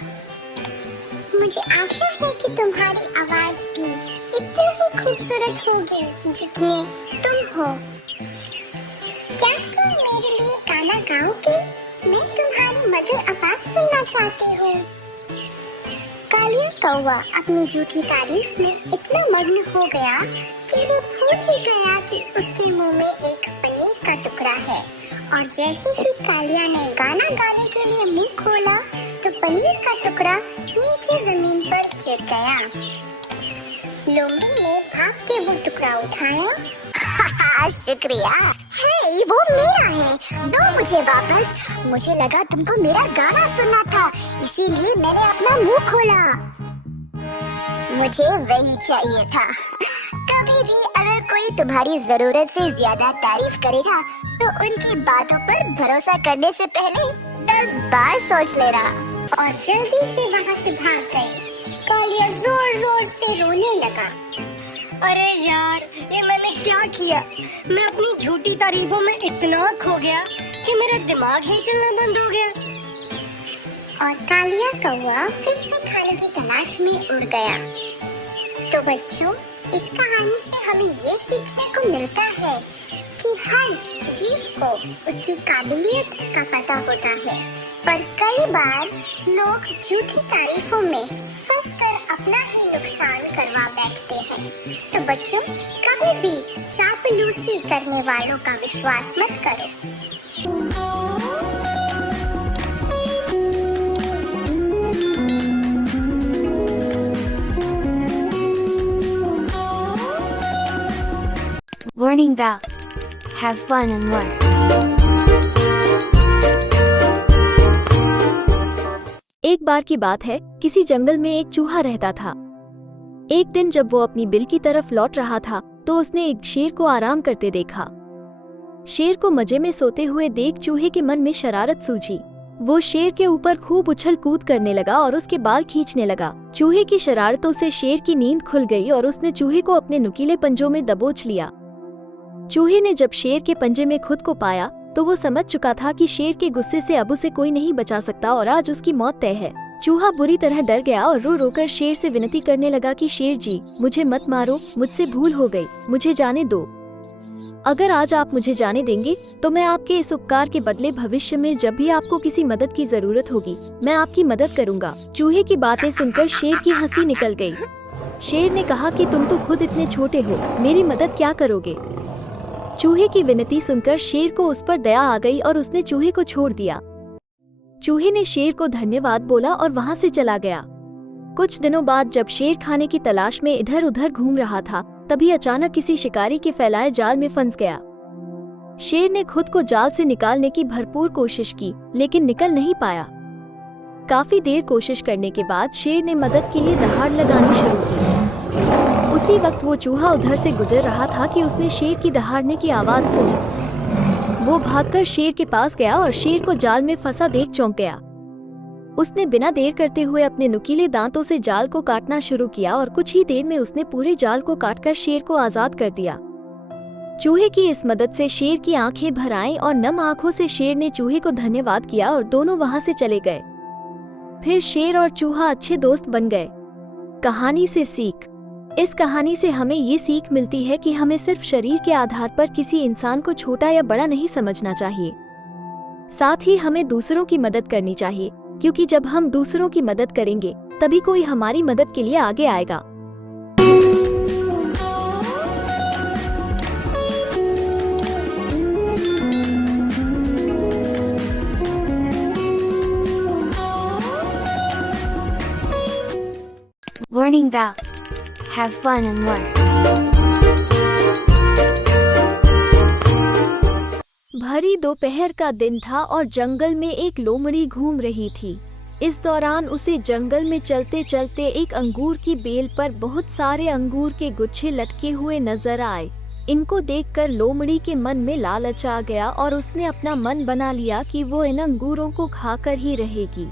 मुझे आशा है कि तुम्हारी आवाज भी इतनी ही खूबसूरत होगी जितने तुम हो। क्या तुम मेरे लिए गाना गाओगे? मैं तुम्हारी मधुर आवाज सुनना चाहती हूँ। कालिया कौवा अपनी झूठी तारीफ में इतना मग्न हो गया कि वो भूल ही गया कि उसके मुंह में एक पनीर का टुकड़ा है। और जैसे ही कालिया ने गाना गाने के लिए मुंह खोला तो पनीर का टुकड़ा नीचे जमीन पर गिर गया। लोमड़ी ने भाग के वो टुकड़ा उठाया। शुक्रिया। हे, वो मेरा है, दो मुझे वापस। मुझे लगा तुमको मेरा गाना सुनना था, इसीलिए मैंने अपना मुंह खोला। मुझे वही चाहिए था। कभी भी अगर कोई तुम्हारी जरूरत से ज्यादा तारीफ करेगा तो उनकी बातों पर भरोसा करने से पहले 10 बार सोच लेना। और जल्दी से वहाँ से भाग गई। कालिया जोर जोर से रोने लगा। अरे यार, ये मैंने क्या किया? मैं अपनी झूठी तारीफों में इतना खो गया कि मेरा दिमाग ही चलना बंद हो गया। और कालिया कौवा फिर से खाने की तलाश में उड़ गया। तो बच्चों, इस कहानी से हमें ये सीखने को मिलता है कि हर जीव को उसकी काबिलियत का पता होता है, पर कई बार लोग झूठी तारीफों में फंसकर अपना ही नुकसान करवा बैठते हैं। तो बच्चों, कभी भी चापलूसी करने वालों का विश्वास मत करो। Warning bell. Have fun and learn. एक बार की बात है, किसी जंगल में एक चूहा रहता था। एक दिन जब वो अपनी बिल की तरफ लौट रहा था तो उसने एक शेर को आराम करते देखा। शेर को मजे में सोते हुए देख चूहे के मन में शरारत सूझी। वो शेर के ऊपर खूब उछल कूद करने लगा और उसके बाल खींचने लगा। चूहे की शरारतों से शेर की नींद खुल गई और उसने चूहे को अपने नुकीले पंजों में दबोच लिया। चूहे ने जब शेर के पंजे में खुद को पाया तो वो समझ चुका था कि शेर के गुस्से से अब उसे कोई नहीं बचा सकता और आज उसकी मौत तय है। चूहा बुरी तरह डर गया और रो रोकर शेर से विनती करने लगा कि शेर जी, मुझे मत मारो, मुझसे भूल हो गई, मुझे जाने दो। अगर आज आप मुझे जाने देंगे तो मैं आपके इस उपकार के बदले भविष्य में जब भी आपको किसी मदद की जरूरत होगी मैं आपकी मदद करूंगा। चूहे की बातें सुनकर शेर की हंसी निकल गई। शेर ने कहा कि तुम तो खुद इतने छोटे हो, मेरी मदद क्या करोगे? चूहे की विनती सुनकर शेर को उस पर दया आ गई और उसने चूहे को छोड़ दिया। चूहे ने शेर को धन्यवाद बोला और वहां से चला गया। कुछ दिनों बाद जब शेर खाने की तलाश में इधर उधर घूम रहा था तभी अचानक किसी शिकारी के फैलाए जाल में फंस गया। शेर ने खुद को जाल से निकालने की भरपूर कोशिश की लेकिन निकल नहीं पाया। काफी देर कोशिश करने के बाद शेर ने मदद के लिए दहाड़ लगानी शुरू की। उसी वक्त वो चूहा उधर से गुजर रहा था कि उसने शेर की दहाड़ने की आवाज सुनी। वो भागकर शेर के पास गया और शेर को जाल में फंसा देख चौंक गया। उसने बिना देर करते हुए अपने नुकीले दांतों से जाल को काटना शुरू किया और कुछ ही देर में उसने पूरे जाल को काटकर शेर को आजाद कर दिया। चूहे की इस मदद से शेर की आंखें भर आईं और नम आंखों से शेर ने चूहे को धन्यवाद किया और दोनों वहां से चले गए। फिर शेर और चूहा अच्छे दोस्त बन गए। कहानी से सीख। इस कहानी से हमें ये सीख मिलती है कि हमें सिर्फ शरीर के आधार पर किसी इंसान को छोटा या बड़ा नहीं समझना चाहिए। साथ ही हमें दूसरों की मदद करनी चाहिए, क्योंकि जब हम दूसरों की मदद करेंगे तभी कोई हमारी मदद के लिए आगे आएगा। Learning Bell. Have fun and learn. भरी दोपहर का दिन था और जंगल में एक लोमड़ी घूम रही थी। इस दौरान उसे जंगल में चलते चलते एक अंगूर की बेल पर बहुत सारे अंगूर के गुच्छे लटके हुए नजर आए। इनको देखकर लोमड़ी के मन में लालच आ गया और उसने अपना मन बना लिया कि वो इन अंगूरों को खाकर ही रहेगी।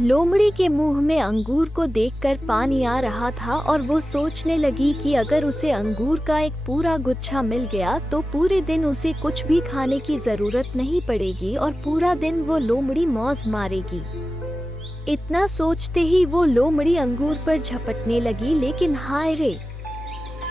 लोमड़ी के मुंह में अंगूर को देखकर पानी आ रहा था और वो सोचने लगी कि अगर उसे अंगूर का एक पूरा गुच्छा मिल गया तो पूरे दिन उसे कुछ भी खाने की जरूरत नहीं पड़ेगी और पूरा दिन वो लोमड़ी मौज मारेगी। इतना सोचते ही वो लोमड़ी अंगूर पर झपटने लगी, लेकिन हाय रे,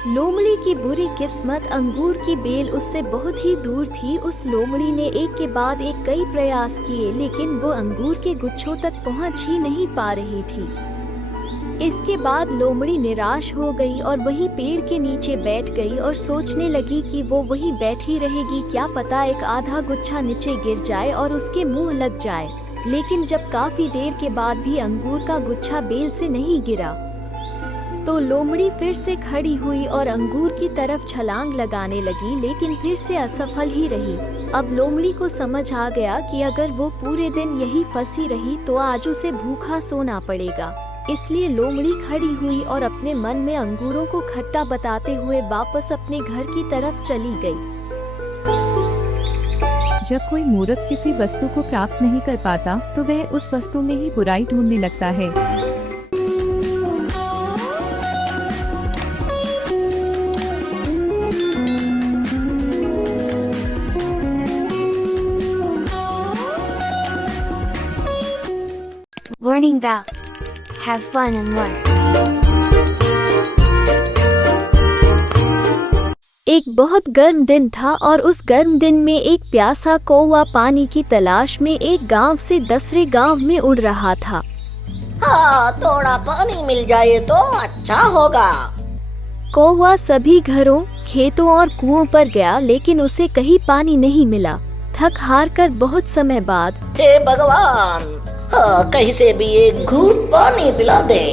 लोमड़ी की बुरी किस्मत, अंगूर की बेल उससे बहुत ही दूर थी। उस लोमड़ी ने एक के बाद एक कई प्रयास किए, लेकिन वो अंगूर के गुच्छों तक पहुंच ही नहीं पा रही थी। इसके बाद लोमड़ी निराश हो गई और वहीं पेड़ के नीचे बैठ गई और सोचने लगी कि वो वहीं बैठी रहेगी, क्या पता एक आधा गुच्छा नीचे गिर जाए और उसके मुंह लग जाए। लेकिन जब काफी देर के बाद भी अंगूर का गुच्छा बेल से नहीं गिरा तो लोमड़ी फिर से खड़ी हुई और अंगूर की तरफ छलांग लगाने लगी, लेकिन फिर से असफल ही रही। अब लोमड़ी को समझ आ गया कि अगर वो पूरे दिन यही फंसी रही तो आज उसे भूखा सोना पड़ेगा। इसलिए लोमड़ी खड़ी हुई और अपने मन में अंगूरों को खट्टा बताते हुए वापस अपने घर की तरफ चली गई। जब कोई मूर्ख किसी वस्तु को प्राप्त नहीं कर पाता तो वह उस वस्तु में ही बुराई ढूंढने लगता है। Learning Bell. Have fun and learn. एक बहुत गर्म दिन था और उस गर्म दिन में एक प्यासा कौवा पानी की तलाश में एक गांव से दूसरे गांव में उड़ रहा था। हाँ, थोड़ा पानी मिल जाए तो अच्छा होगा। कौवा सभी घरों, खेतों और कुओं पर गया, लेकिन उसे कहीं पानी नहीं मिला। थक हार कर बहुत समय बाद, हे भगवान, हाँ, कहीं से भी एक घूंट पानी पिला दे।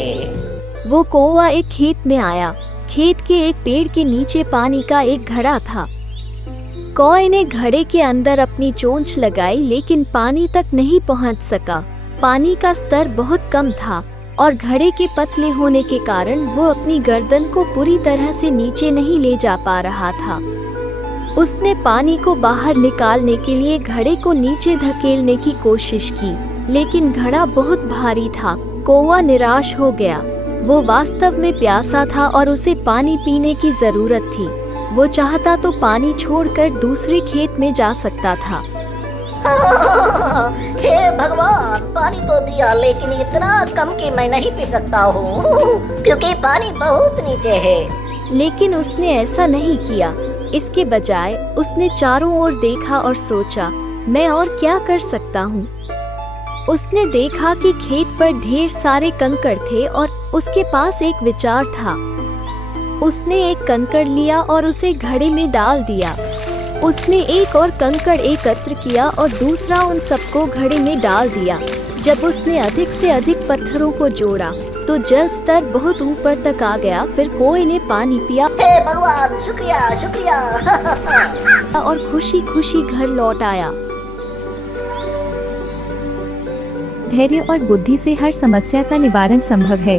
वो कौवा एक खेत में आया। खेत के एक पेड़ के नीचे पानी का एक घड़ा था। कौवे ने घड़े के अंदर अपनी चोंच लगाई, लेकिन पानी तक नहीं पहुंच सका। पानी का स्तर बहुत कम था और घड़े के पतले होने के कारण वो अपनी गर्दन को पूरी तरह से नीचे नहीं ले जा पा रहा था। उसने पानी को बाहर निकालने के लिए घड़े को नीचे धकेलने की कोशिश की, लेकिन घड़ा बहुत भारी था। कौवा निराश हो गया। वो वास्तव में प्यासा था और उसे पानी पीने की जरूरत थी। वो चाहता तो पानी छोड़कर दूसरे खेत में जा सकता था। हे भगवान, पानी तो दिया, लेकिन इतना कम कि मैं नहीं पी सकता हूँ क्योंकि पानी बहुत नीचे है। लेकिन उसने ऐसा नहीं किया। इसके बजाय उसने चारों ओर देखा और सोचा, मैं और क्या कर सकता हूँ। उसने देखा कि खेत पर ढेर सारे कंकड़ थे और उसके पास एक विचार था। उसने एक कंकड़ लिया और उसे घड़े में डाल दिया। उसने एक और कंकड़ एकत्र किया और दूसरा उन सबको घड़े में डाल दिया। जब उसने अधिक से अधिक पत्थरों को जोड़ा तो जल स्तर बहुत ऊपर तक आ गया। फिर कौवे ने पानी पिया। हे भगवान, शुक्रिया शुक्रिया। और खुशी खुशी घर लौट आया। धैर्य और बुद्धि से हर समस्या का निवारण संभव है।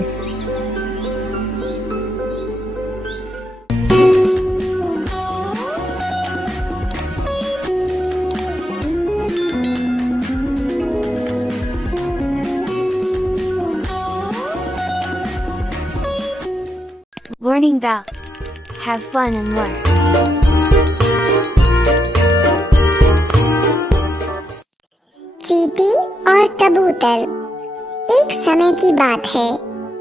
Learning Bell. Have fun and learn. चींटी और कबूतर। एक समय की बात है,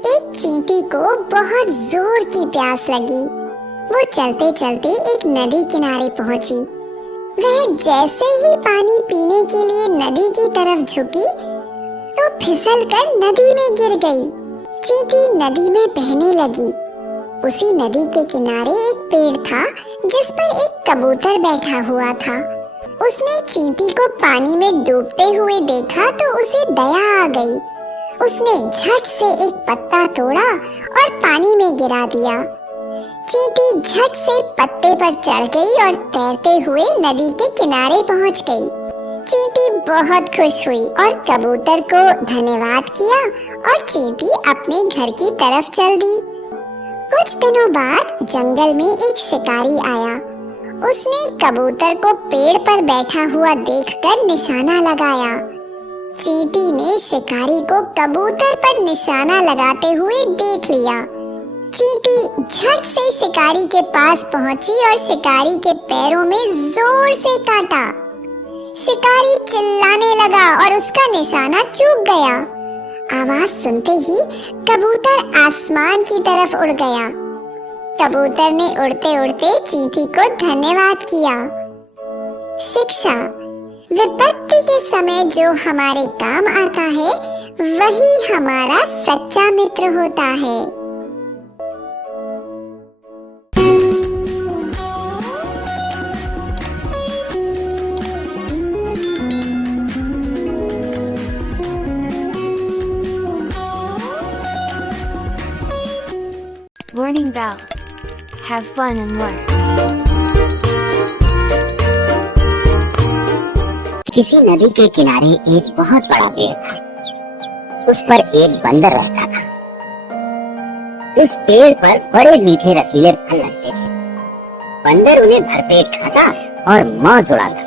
एक चींटी को बहुत जोर की प्यास लगी। वो चलते चलते एक नदी किनारे पहुंची। वह जैसे ही पानी पीने के लिए नदी की तरफ झुकी तो फिसलकर नदी में गिर गई। चींटी नदी में बहने लगी। उसी नदी के किनारे एक पेड़ था जिस पर एक कबूतर बैठा हुआ था। उसने चींटी को पानी में डूबते हुए देखा तो उसे दया आ गई। उसने झट से एक पत्ता तोड़ा और पानी में गिरा दिया। चींटी झट से पत्ते पर चढ़ गई और तैरते हुए नदी के किनारे पहुंच गई। चींटी बहुत खुश हुई और कबूतर को धन्यवाद किया और चींटी अपने घर की तरफ चल दी। कुछ दिनों बाद जंगल में एक शिकारी आया। उसने कबूतर को पेड़ पर बैठा हुआ देखकर निशाना लगाया। चींटी ने शिकारी को कबूतर पर निशाना लगाते हुए देख लिया। चींटी झट से शिकारी के पास पहुंची और शिकारी के पैरों में जोर से काटा। शिकारी चिल्लाने लगा और उसका निशाना चूक गया। आवाज सुनते ही कबूतर आसमान की तरफ उड़ गया। कबूतर ने उड़ते उड़ते चींटी को धन्यवाद किया। शिक्षा: विपत्ति के समय जो हमारे काम आता है वही हमारा सच्चा मित्र होता है। Warning bells. Have fun and learn. किसी नदी के किनारे एक बहुत बड़ा पेड़ था। उस पर एक बंदर रहता था। उस पेड़ पर बड़े मीठे रसीले फल लगते थे। बंदर उन्हें भरपेट खाता और मौज उड़ाता।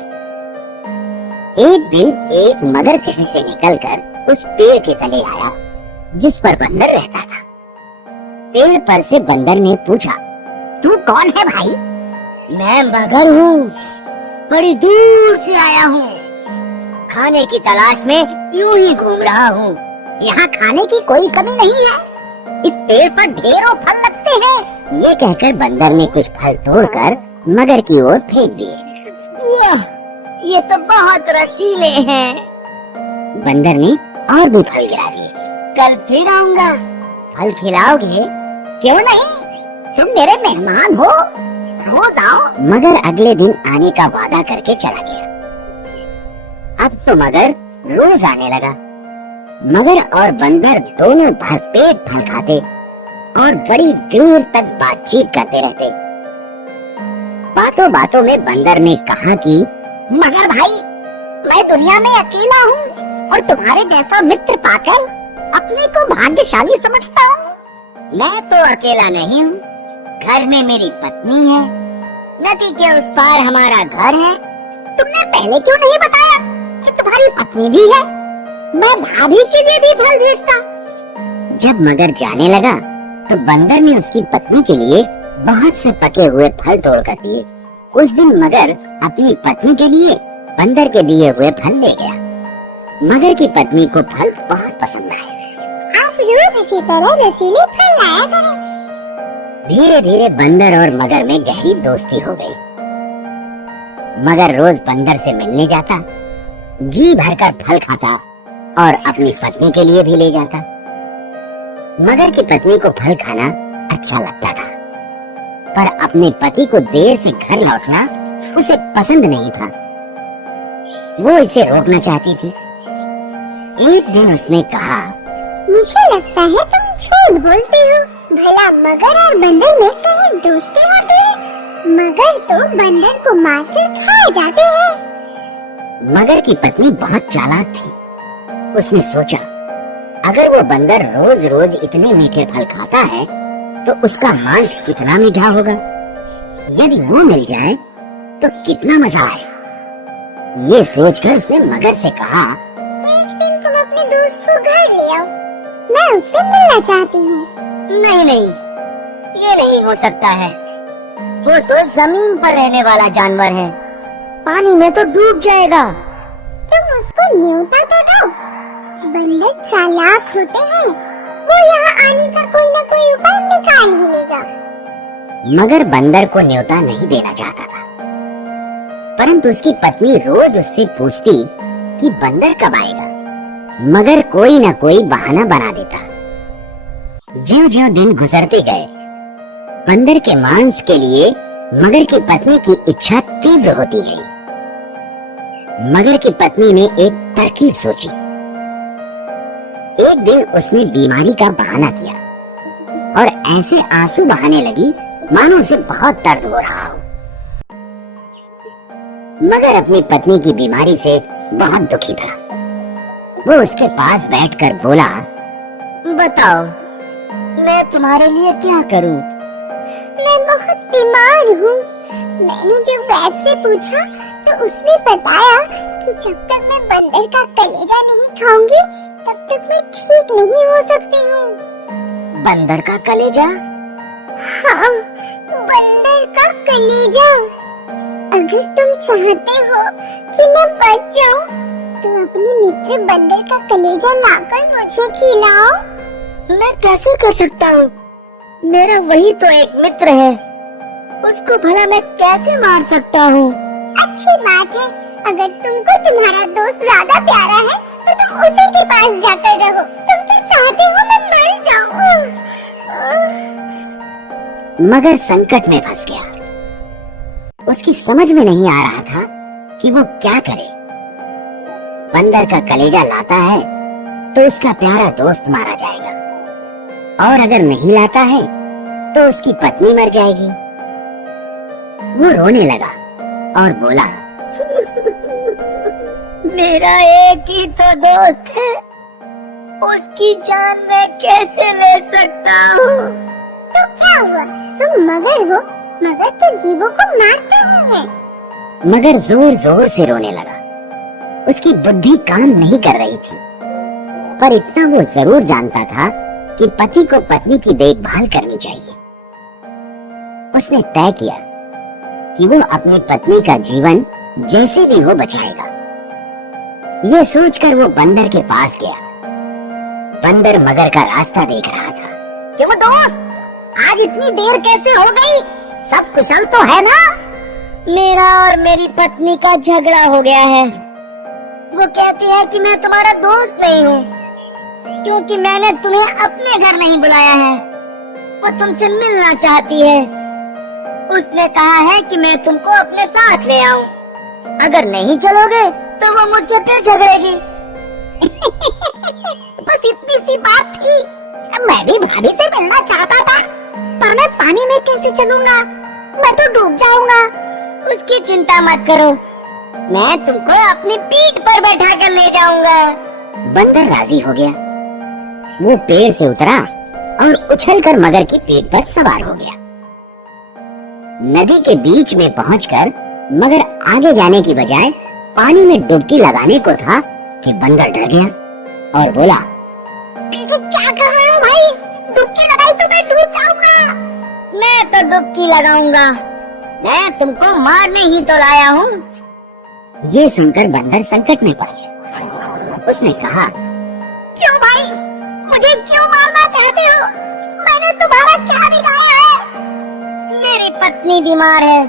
एक दिन एक मगर जंगल से निकलकर उस पेड़ के तले आया जिस पर बंदर रहता था। पेड़ पर से बंदर ने पूछा, तू कौन है भाई? मैं मगर हूँ, बड़ी दूर से आया हूँ। खाने की तलाश में यूं ही घूम रहा हूँ। यहाँ खाने की कोई कमी नहीं है। इस पेड़ पर ढेरों फल लगते हैं। ये कहकर बंदर ने कुछ फल तोड़कर मगर की ओर फेंक दिए। ये तो बहुत रसीले हैं। बंदर ने और भी फल गिरा दिए। कल फिर आऊंगा, फल खिलाओगे? क्यों नहीं, तुम मेरे मेहमान हो, रोज आओ। मगर अगले दिन आने का वादा करके चला गया। अब तो मगर रोज आने लगा। मगर और बंदर दोनों भरपेट फल खाते और बड़ी दूर तक बातचीत करते रहते। बातों बातों में बंदर ने कहा कि मगर भाई, मैं दुनिया में अकेला हूँ और तुम्हारे जैसा मित्र पाकर अपने को भाग्यशाली समझता हूँ। मैं तो अकेला नहीं हूँ, घर में मेरी पत्नी है, नदी के उस पार हमारा घर है। तुमने पहले क्यों नहीं बताया कि तुम्हारी पत्नी भी है? मैं भाभी के लिए भी फल भेजता। जब मगर जाने लगा तो बंदर ने उसकी पत्नी के लिए बहुत से पके हुए फल तोड़कर दिए। उस दिन मगर अपनी पत्नी के लिए बंदर के दिए हुए फल ले गया। मगर की पत्नी को फल बहुत पसंद आए। आप रोज इसी तरह रसीले फल लाया करें। धीरे धीरे बंदर और मगर में गहरी दोस्ती हो गई। मगर रोज बंदर से मिलने जाता, जी भरकर फल खाता और अपनी पत्नी के लिए भी ले जाता। मगर की पत्नी को फल खाना अच्छा लगता था, पर अपने पति को देर से घर लौटना उसे पसंद नहीं था। वो इसे रोकना चाहती थी। एक दिन उसने कहा, मुझे लगता है तुम झूठ बोलते हो। भला मगर और बंदर में कहीं दोस्ती होती है? मगर तो बंदर को मारकर खाए जाते हैं। मगर की पत्नी बहुत चालाक थी। उसने सोचा, अगर वो बंदर रोज रोज इतने मीठे फल खाता है तो उसका मांस कितना मीठा होगा। यदि वो मिल जाए तो कितना मजा आए। ये सोचकर उसने मगर से कहा, एक दिन तुम अपने दोस्त को घर ले आओ, मैं उससे मिलना चाहती हूँ। नहीं नहीं, ये नहीं हो सकता है। वो तो जमीन पर रहने वाला जानवर है, पानी में तो डूब जाएगा। तुम उसको न्योता तो दो। बंदर चालाक होते हैं, वो यहाँ आने का कोई ना कोई उपाय निकाल ही लेगा। मगर बंदर को न्योता नहीं देना चाहता था, परंतु उसकी पत्नी रोज उससे पूछती कि बंदर कब आएगा, मगर कोई ना कोई बहाना बना देता। ज्यों-ज्यों दिन गुजरते गए, बंदर के मांस के लिए मगर की पत्नी की इच्छा तीव्र होती गई। मगर की पत्नी ने एक तरकीब सोची। एक दिन उसने बीमारी का बहाना किया और ऐसे आंसू बहाने लगी मानो उसे बहुत दर्द हो रहा हो। मगर अपनी पत्नी की बीमारी से बहुत दुखी था। वो उसके पास बैठकर बोला, बताओ, मैं तुम्हारे लिए क्या करूं? मैं बहुत बीमार हूँ। मैंने जब वैद्य से पूछा तो उसने बताया कि जब तक मैं बंदर का कलेजा नहीं खाऊंगी तब तक मैं ठीक नहीं हो सकती हूँ। बंदर का कलेजा? हाँ, बंदर का कलेजा। अगर तुम चाहते हो कि मैं बच जाऊँ तो अपने मित्र बंदर का कलेजा लाकर मुझे खिलाओ। मैं कैसे कर सकता हूँ? मेरा वही तो एक मित्र है, उसको भला मैं कैसे मार सकता हूँ? अच्छी बात है, अगर तुमको तुम्हारा दोस्त ज्यादा प्यारा है तो तुम उसी के पास जाकर रहो। तुम तो चाहते हो मैं मर जाऊँ। मगर संकट में फंस गया। उसकी समझ में नहीं आ रहा था कि वो क्या करे। बंदर का कलेजा लाता है तो उसका प्यारा दोस्त मारा जाएगा, और अगर नहीं लाता है तो उसकी पत्नी मर जाएगी। वो रोने लगा और बोला, मेरा एक ही तो दोस्त है, उसकी जान मैं कैसे ले सकता हूँ? तो क्या हुआ, तुम मगर हो, मगर तो जीवों को मारते ही है। मगर जोर जोर से रोने लगा। उसकी बुद्धि काम नहीं कर रही थी, पर इतना वो जरूर जानता था कि पति को पत्नी की देखभाल करनी चाहिए। उसने तय किया कि वो अपनी पत्नी का जीवन जैसे भी हो बचाएगा। ये सोचकर वो बंदर के पास गया। बंदर मगर का रास्ता देख रहा था। क्यों दोस्त, आज इतनी देर कैसे हो गई? सब कुशल तो है ना? मेरा और मेरी पत्नी का झगड़ा हो गया है। वो कहती है कि मैं तुम्हारा दोस्त नहीं हूँ, क्योंकि मैंने तुम्हें अपने घर नहीं बुलाया है। वो तुमसे मिलना चाहती है। उसने कहा है कि मैं तुमको अपने साथ ले आऊं। अगर नहीं चलोगे तो वो मुझसे फिर झगड़ेगी। बस इतनी सी बात थी। मैं भी भाभी से मिलना चाहता था, पर मैं पानी में कैसे चलूंगा? मैं तो डूब जाऊंगा। उसकी चिंता मत करो, मैं तुमको अपनी पीठ पर बैठा कर ले जाऊंगा। बंदर राजी हो गया। वो पेड़ से उतरा और उछलकर मगर की पीठ पर सवार हो गया। नदी के बीच में पहुंचकर मगर आगे जाने की बजाय पानी में डुबकी लगाने को था कि बंदर डर गया और बोला, क्या कर रहे हो भाई? डुबकी लगाई तो मैं डूब जाऊंगा। मैं तो डुबकी लगाऊंगा, मैं तुमको मारने ही तो लाया हूँ। ये सुनकर बंदर संकट में पड़ गया। उसने कहा, क्यों भाई, मुझे क्यों मारना चाहते हो? मैंने तुम्हारा क्या बिगाड़ा है? मेरी पत्नी बीमार है,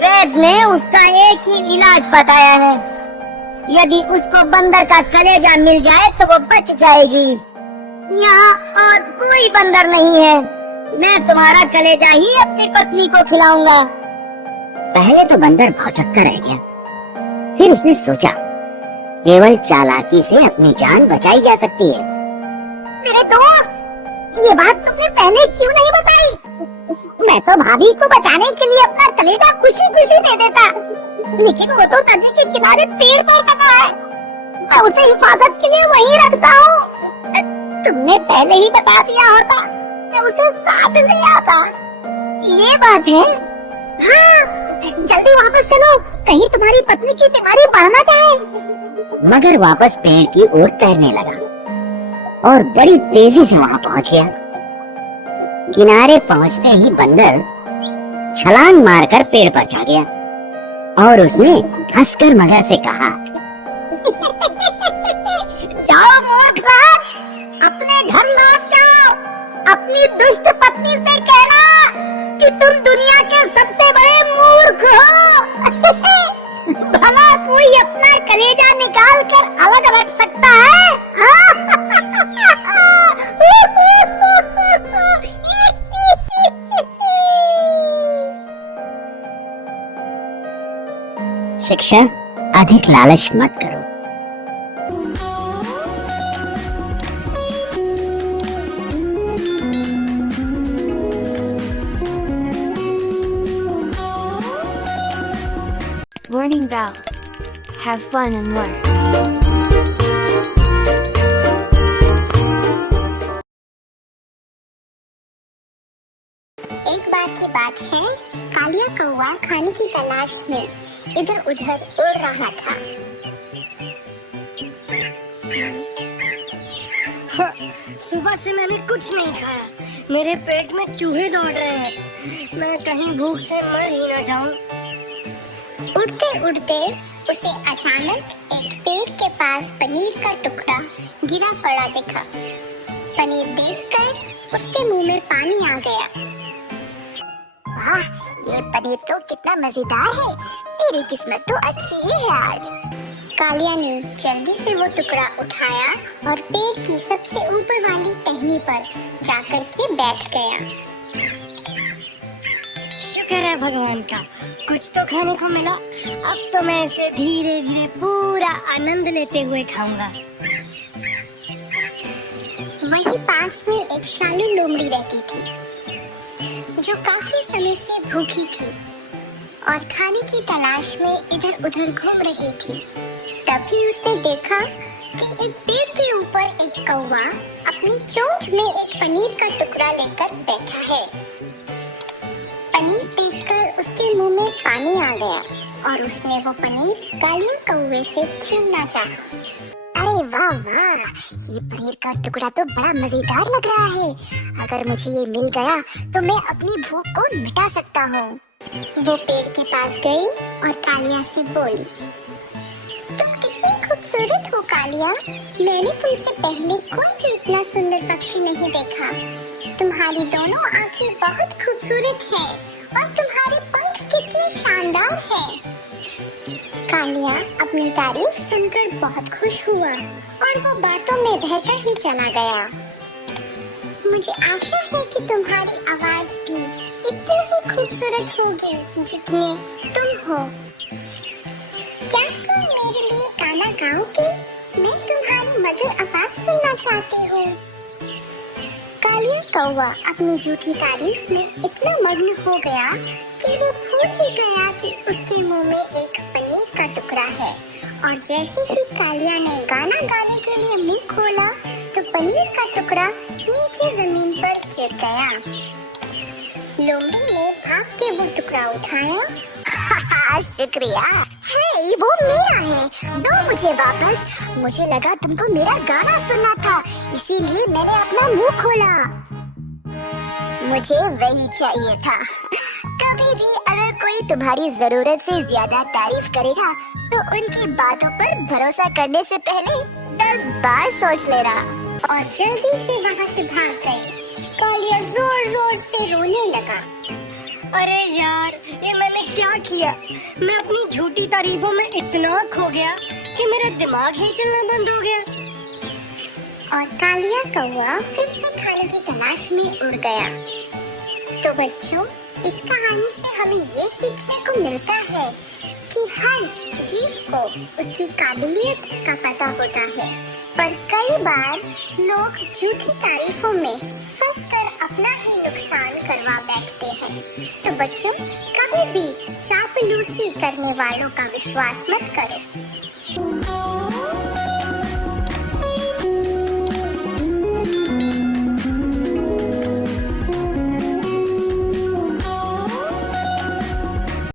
वैद्य ने उसका एक ही इलाज बताया है। यदि उसको बंदर का कलेजा मिल जाए तो वो बच जाएगी। यहाँ और कोई बंदर नहीं है। मैं तुम्हारा कलेजा ही अपनी पत्नी को खिलाऊंगा। पहले तो बंदर भौचक्का रह गया, फिर उसने सोचा केवल चालाकी से अपनी जान बचाई जा सकती है। मेरे दोस्त, ये बात तुमने पहले क्यों नहीं बताई? मैं तो भाभी को बचाने के लिए अपना कलेजा खुशी खुशी दे देता, लेकिन वो तो नदी के किनारे पेड़ पर टंगा है। मैं उसे हिफाजत के लिए वहीं रखता हूँ। तुमने पहले ही बता दिया होता, मैं उसे साथ ले आता। ये बात है? हाँ, जल्दी वापस चलो, कहीं तुम्हारी पत्नी की बीमारी बढ़ ना जाए। मगर वापस पेड़ की ओर तैरने लगा और बड़ी तेजी से वहाँ पहुँच गया। किनारे पहुँचते ही बंदर छलांग मारकर पेड़ पर चढ़ गया और उसने हंसकर मगर से कहा, जाओ मोखराज, अपने घर लौट जाओ। अपनी दुष्ट पत्नी से कहना कि तुम दुनिया के सबसे बड़े मूर्ख हो। भला कोई अपना कलेजा निकाल कर अलग रख सकता है? शिक्षा, अधिक लालच मत करो। Warning bells. Have fun and learn. एक बार की बात है, कालिया कौवा खाने की तलाश में इधर उधर उड़ रहा था। सुबह से मैंने कुछ नहीं खाया, मेरे पेट में चूहे दौड़ रहे हैं, मैं कहीं भूख से मर ही ना जाऊं। उड़ते उड़ते उसे अचानक एक पेड़ के पास पनीर का टुकड़ा गिरा पड़ा दिखा। पनीर देखकर उसके मुंह में पानी आ गया। वाह, ये पनीर तो कितना मजेदार है, मेरी किस्मत तो अच्छी ही है आज। कालिया ने जल्दी से वो टुकड़ा उठाया और पेड़ की सबसे ऊपर वाली टहनी पर जाकर के बैठ गया। शुक्र है भगवान का, कुछ तो खाने को मिला। अब तो मैं इसे धीरे धीरे पूरा आनंद लेते हुए खाऊंगा। वहीं पास में एक शालू लोमड़ी रहती थी, जो काफी समय से भूखी थी और खाने की तलाश में इधर उधर घूम रही थी। तभी उसने देखा कि एक पेड़ के ऊपर एक कौवा अपनी चोंच में एक पनीर का टुकड़ा लेकर बैठा है। पनीर देखकर उसके मुंह में पानी आ गया और उसने वो पनीर कालिया कौवे से छीनना चाहा। अरे वाह वाह, ये पनीर का टुकड़ा तो बड़ा मजेदार लग रहा है। अगर मुझे ये मिल गया तो मैं अपनी भूख को मिटा सकता हूँ। वो पेड़ के पास गई और कालिया से बोली, तुम कितनी खूबसूरत हो कालिया, मैंने तुमसे पहले कोई भी इतना सुंदर पक्षी नहीं देखा। तुम्हारी दोनों आंखें बहुत खूबसूरत हैं और तुम्हारे पंख कितने शानदार हैं। कालिया अपनी तारीफ सुनकर बहुत खुश हुआ और वो बातों में बहता ही चला गया। मुझे आशा है कि तुम्हारी आवाज भी इतनी ही खूबसूरत होगी जितने तुम हो। क्या तुम मेरे लिए गाना गाओगे? मैं तुम्हारी मधुर आवाज सुनना चाहती हूँ। कालिया कौवा अपनी झूठी तारीफ में इतना मग्न हो गया कि वो भूल ही गया कि उसके मुंह में एक पनीर का टुकड़ा है। और जैसे ही कालिया ने गाना गाने के लिए मुंह खोला तो पनीर का टुकड़ा नीचे जमीन पर गिर गया। लोमड़ी ने भाग के वो टुकड़ा उठाया। शुक्रिया, हे वो मेरा है, दो मुझे वापस। मुझे लगा तुमको मेरा गाना सुनना था, इसीलिए मैंने अपना मुंह खोला। मुझे वही चाहिए था। कभी भी अगर कोई तुम्हारी जरूरत से ज्यादा तारीफ करेगा तो उनकी बातों पर भरोसा करने से पहले 10 बार सोच लेना। और जल्दी से वहाँ से भाग गई। कालिया जोर जोर से रोने लगा। अरे यार, ये मैंने क्या किया? मैं अपनी झूठी तारीफों में इतना खो गया कि मेरा दिमाग ही चलना बंद हो गया। और कालिया कौवा फिर से खाने की तलाश में उड़ गया। तो बच्चों, इस कहानी से हमें ये सीखने को मिलता है कि हर जीव को उसकी काबिलियत का पता होता है, पर कई बार लोग झूठी तारीफों में फंसकर अपना ही नुकसान करवा बैठते हैं। तो बच्चों, कभी भी चापलूसी करने वालों का विश्वास मत करो।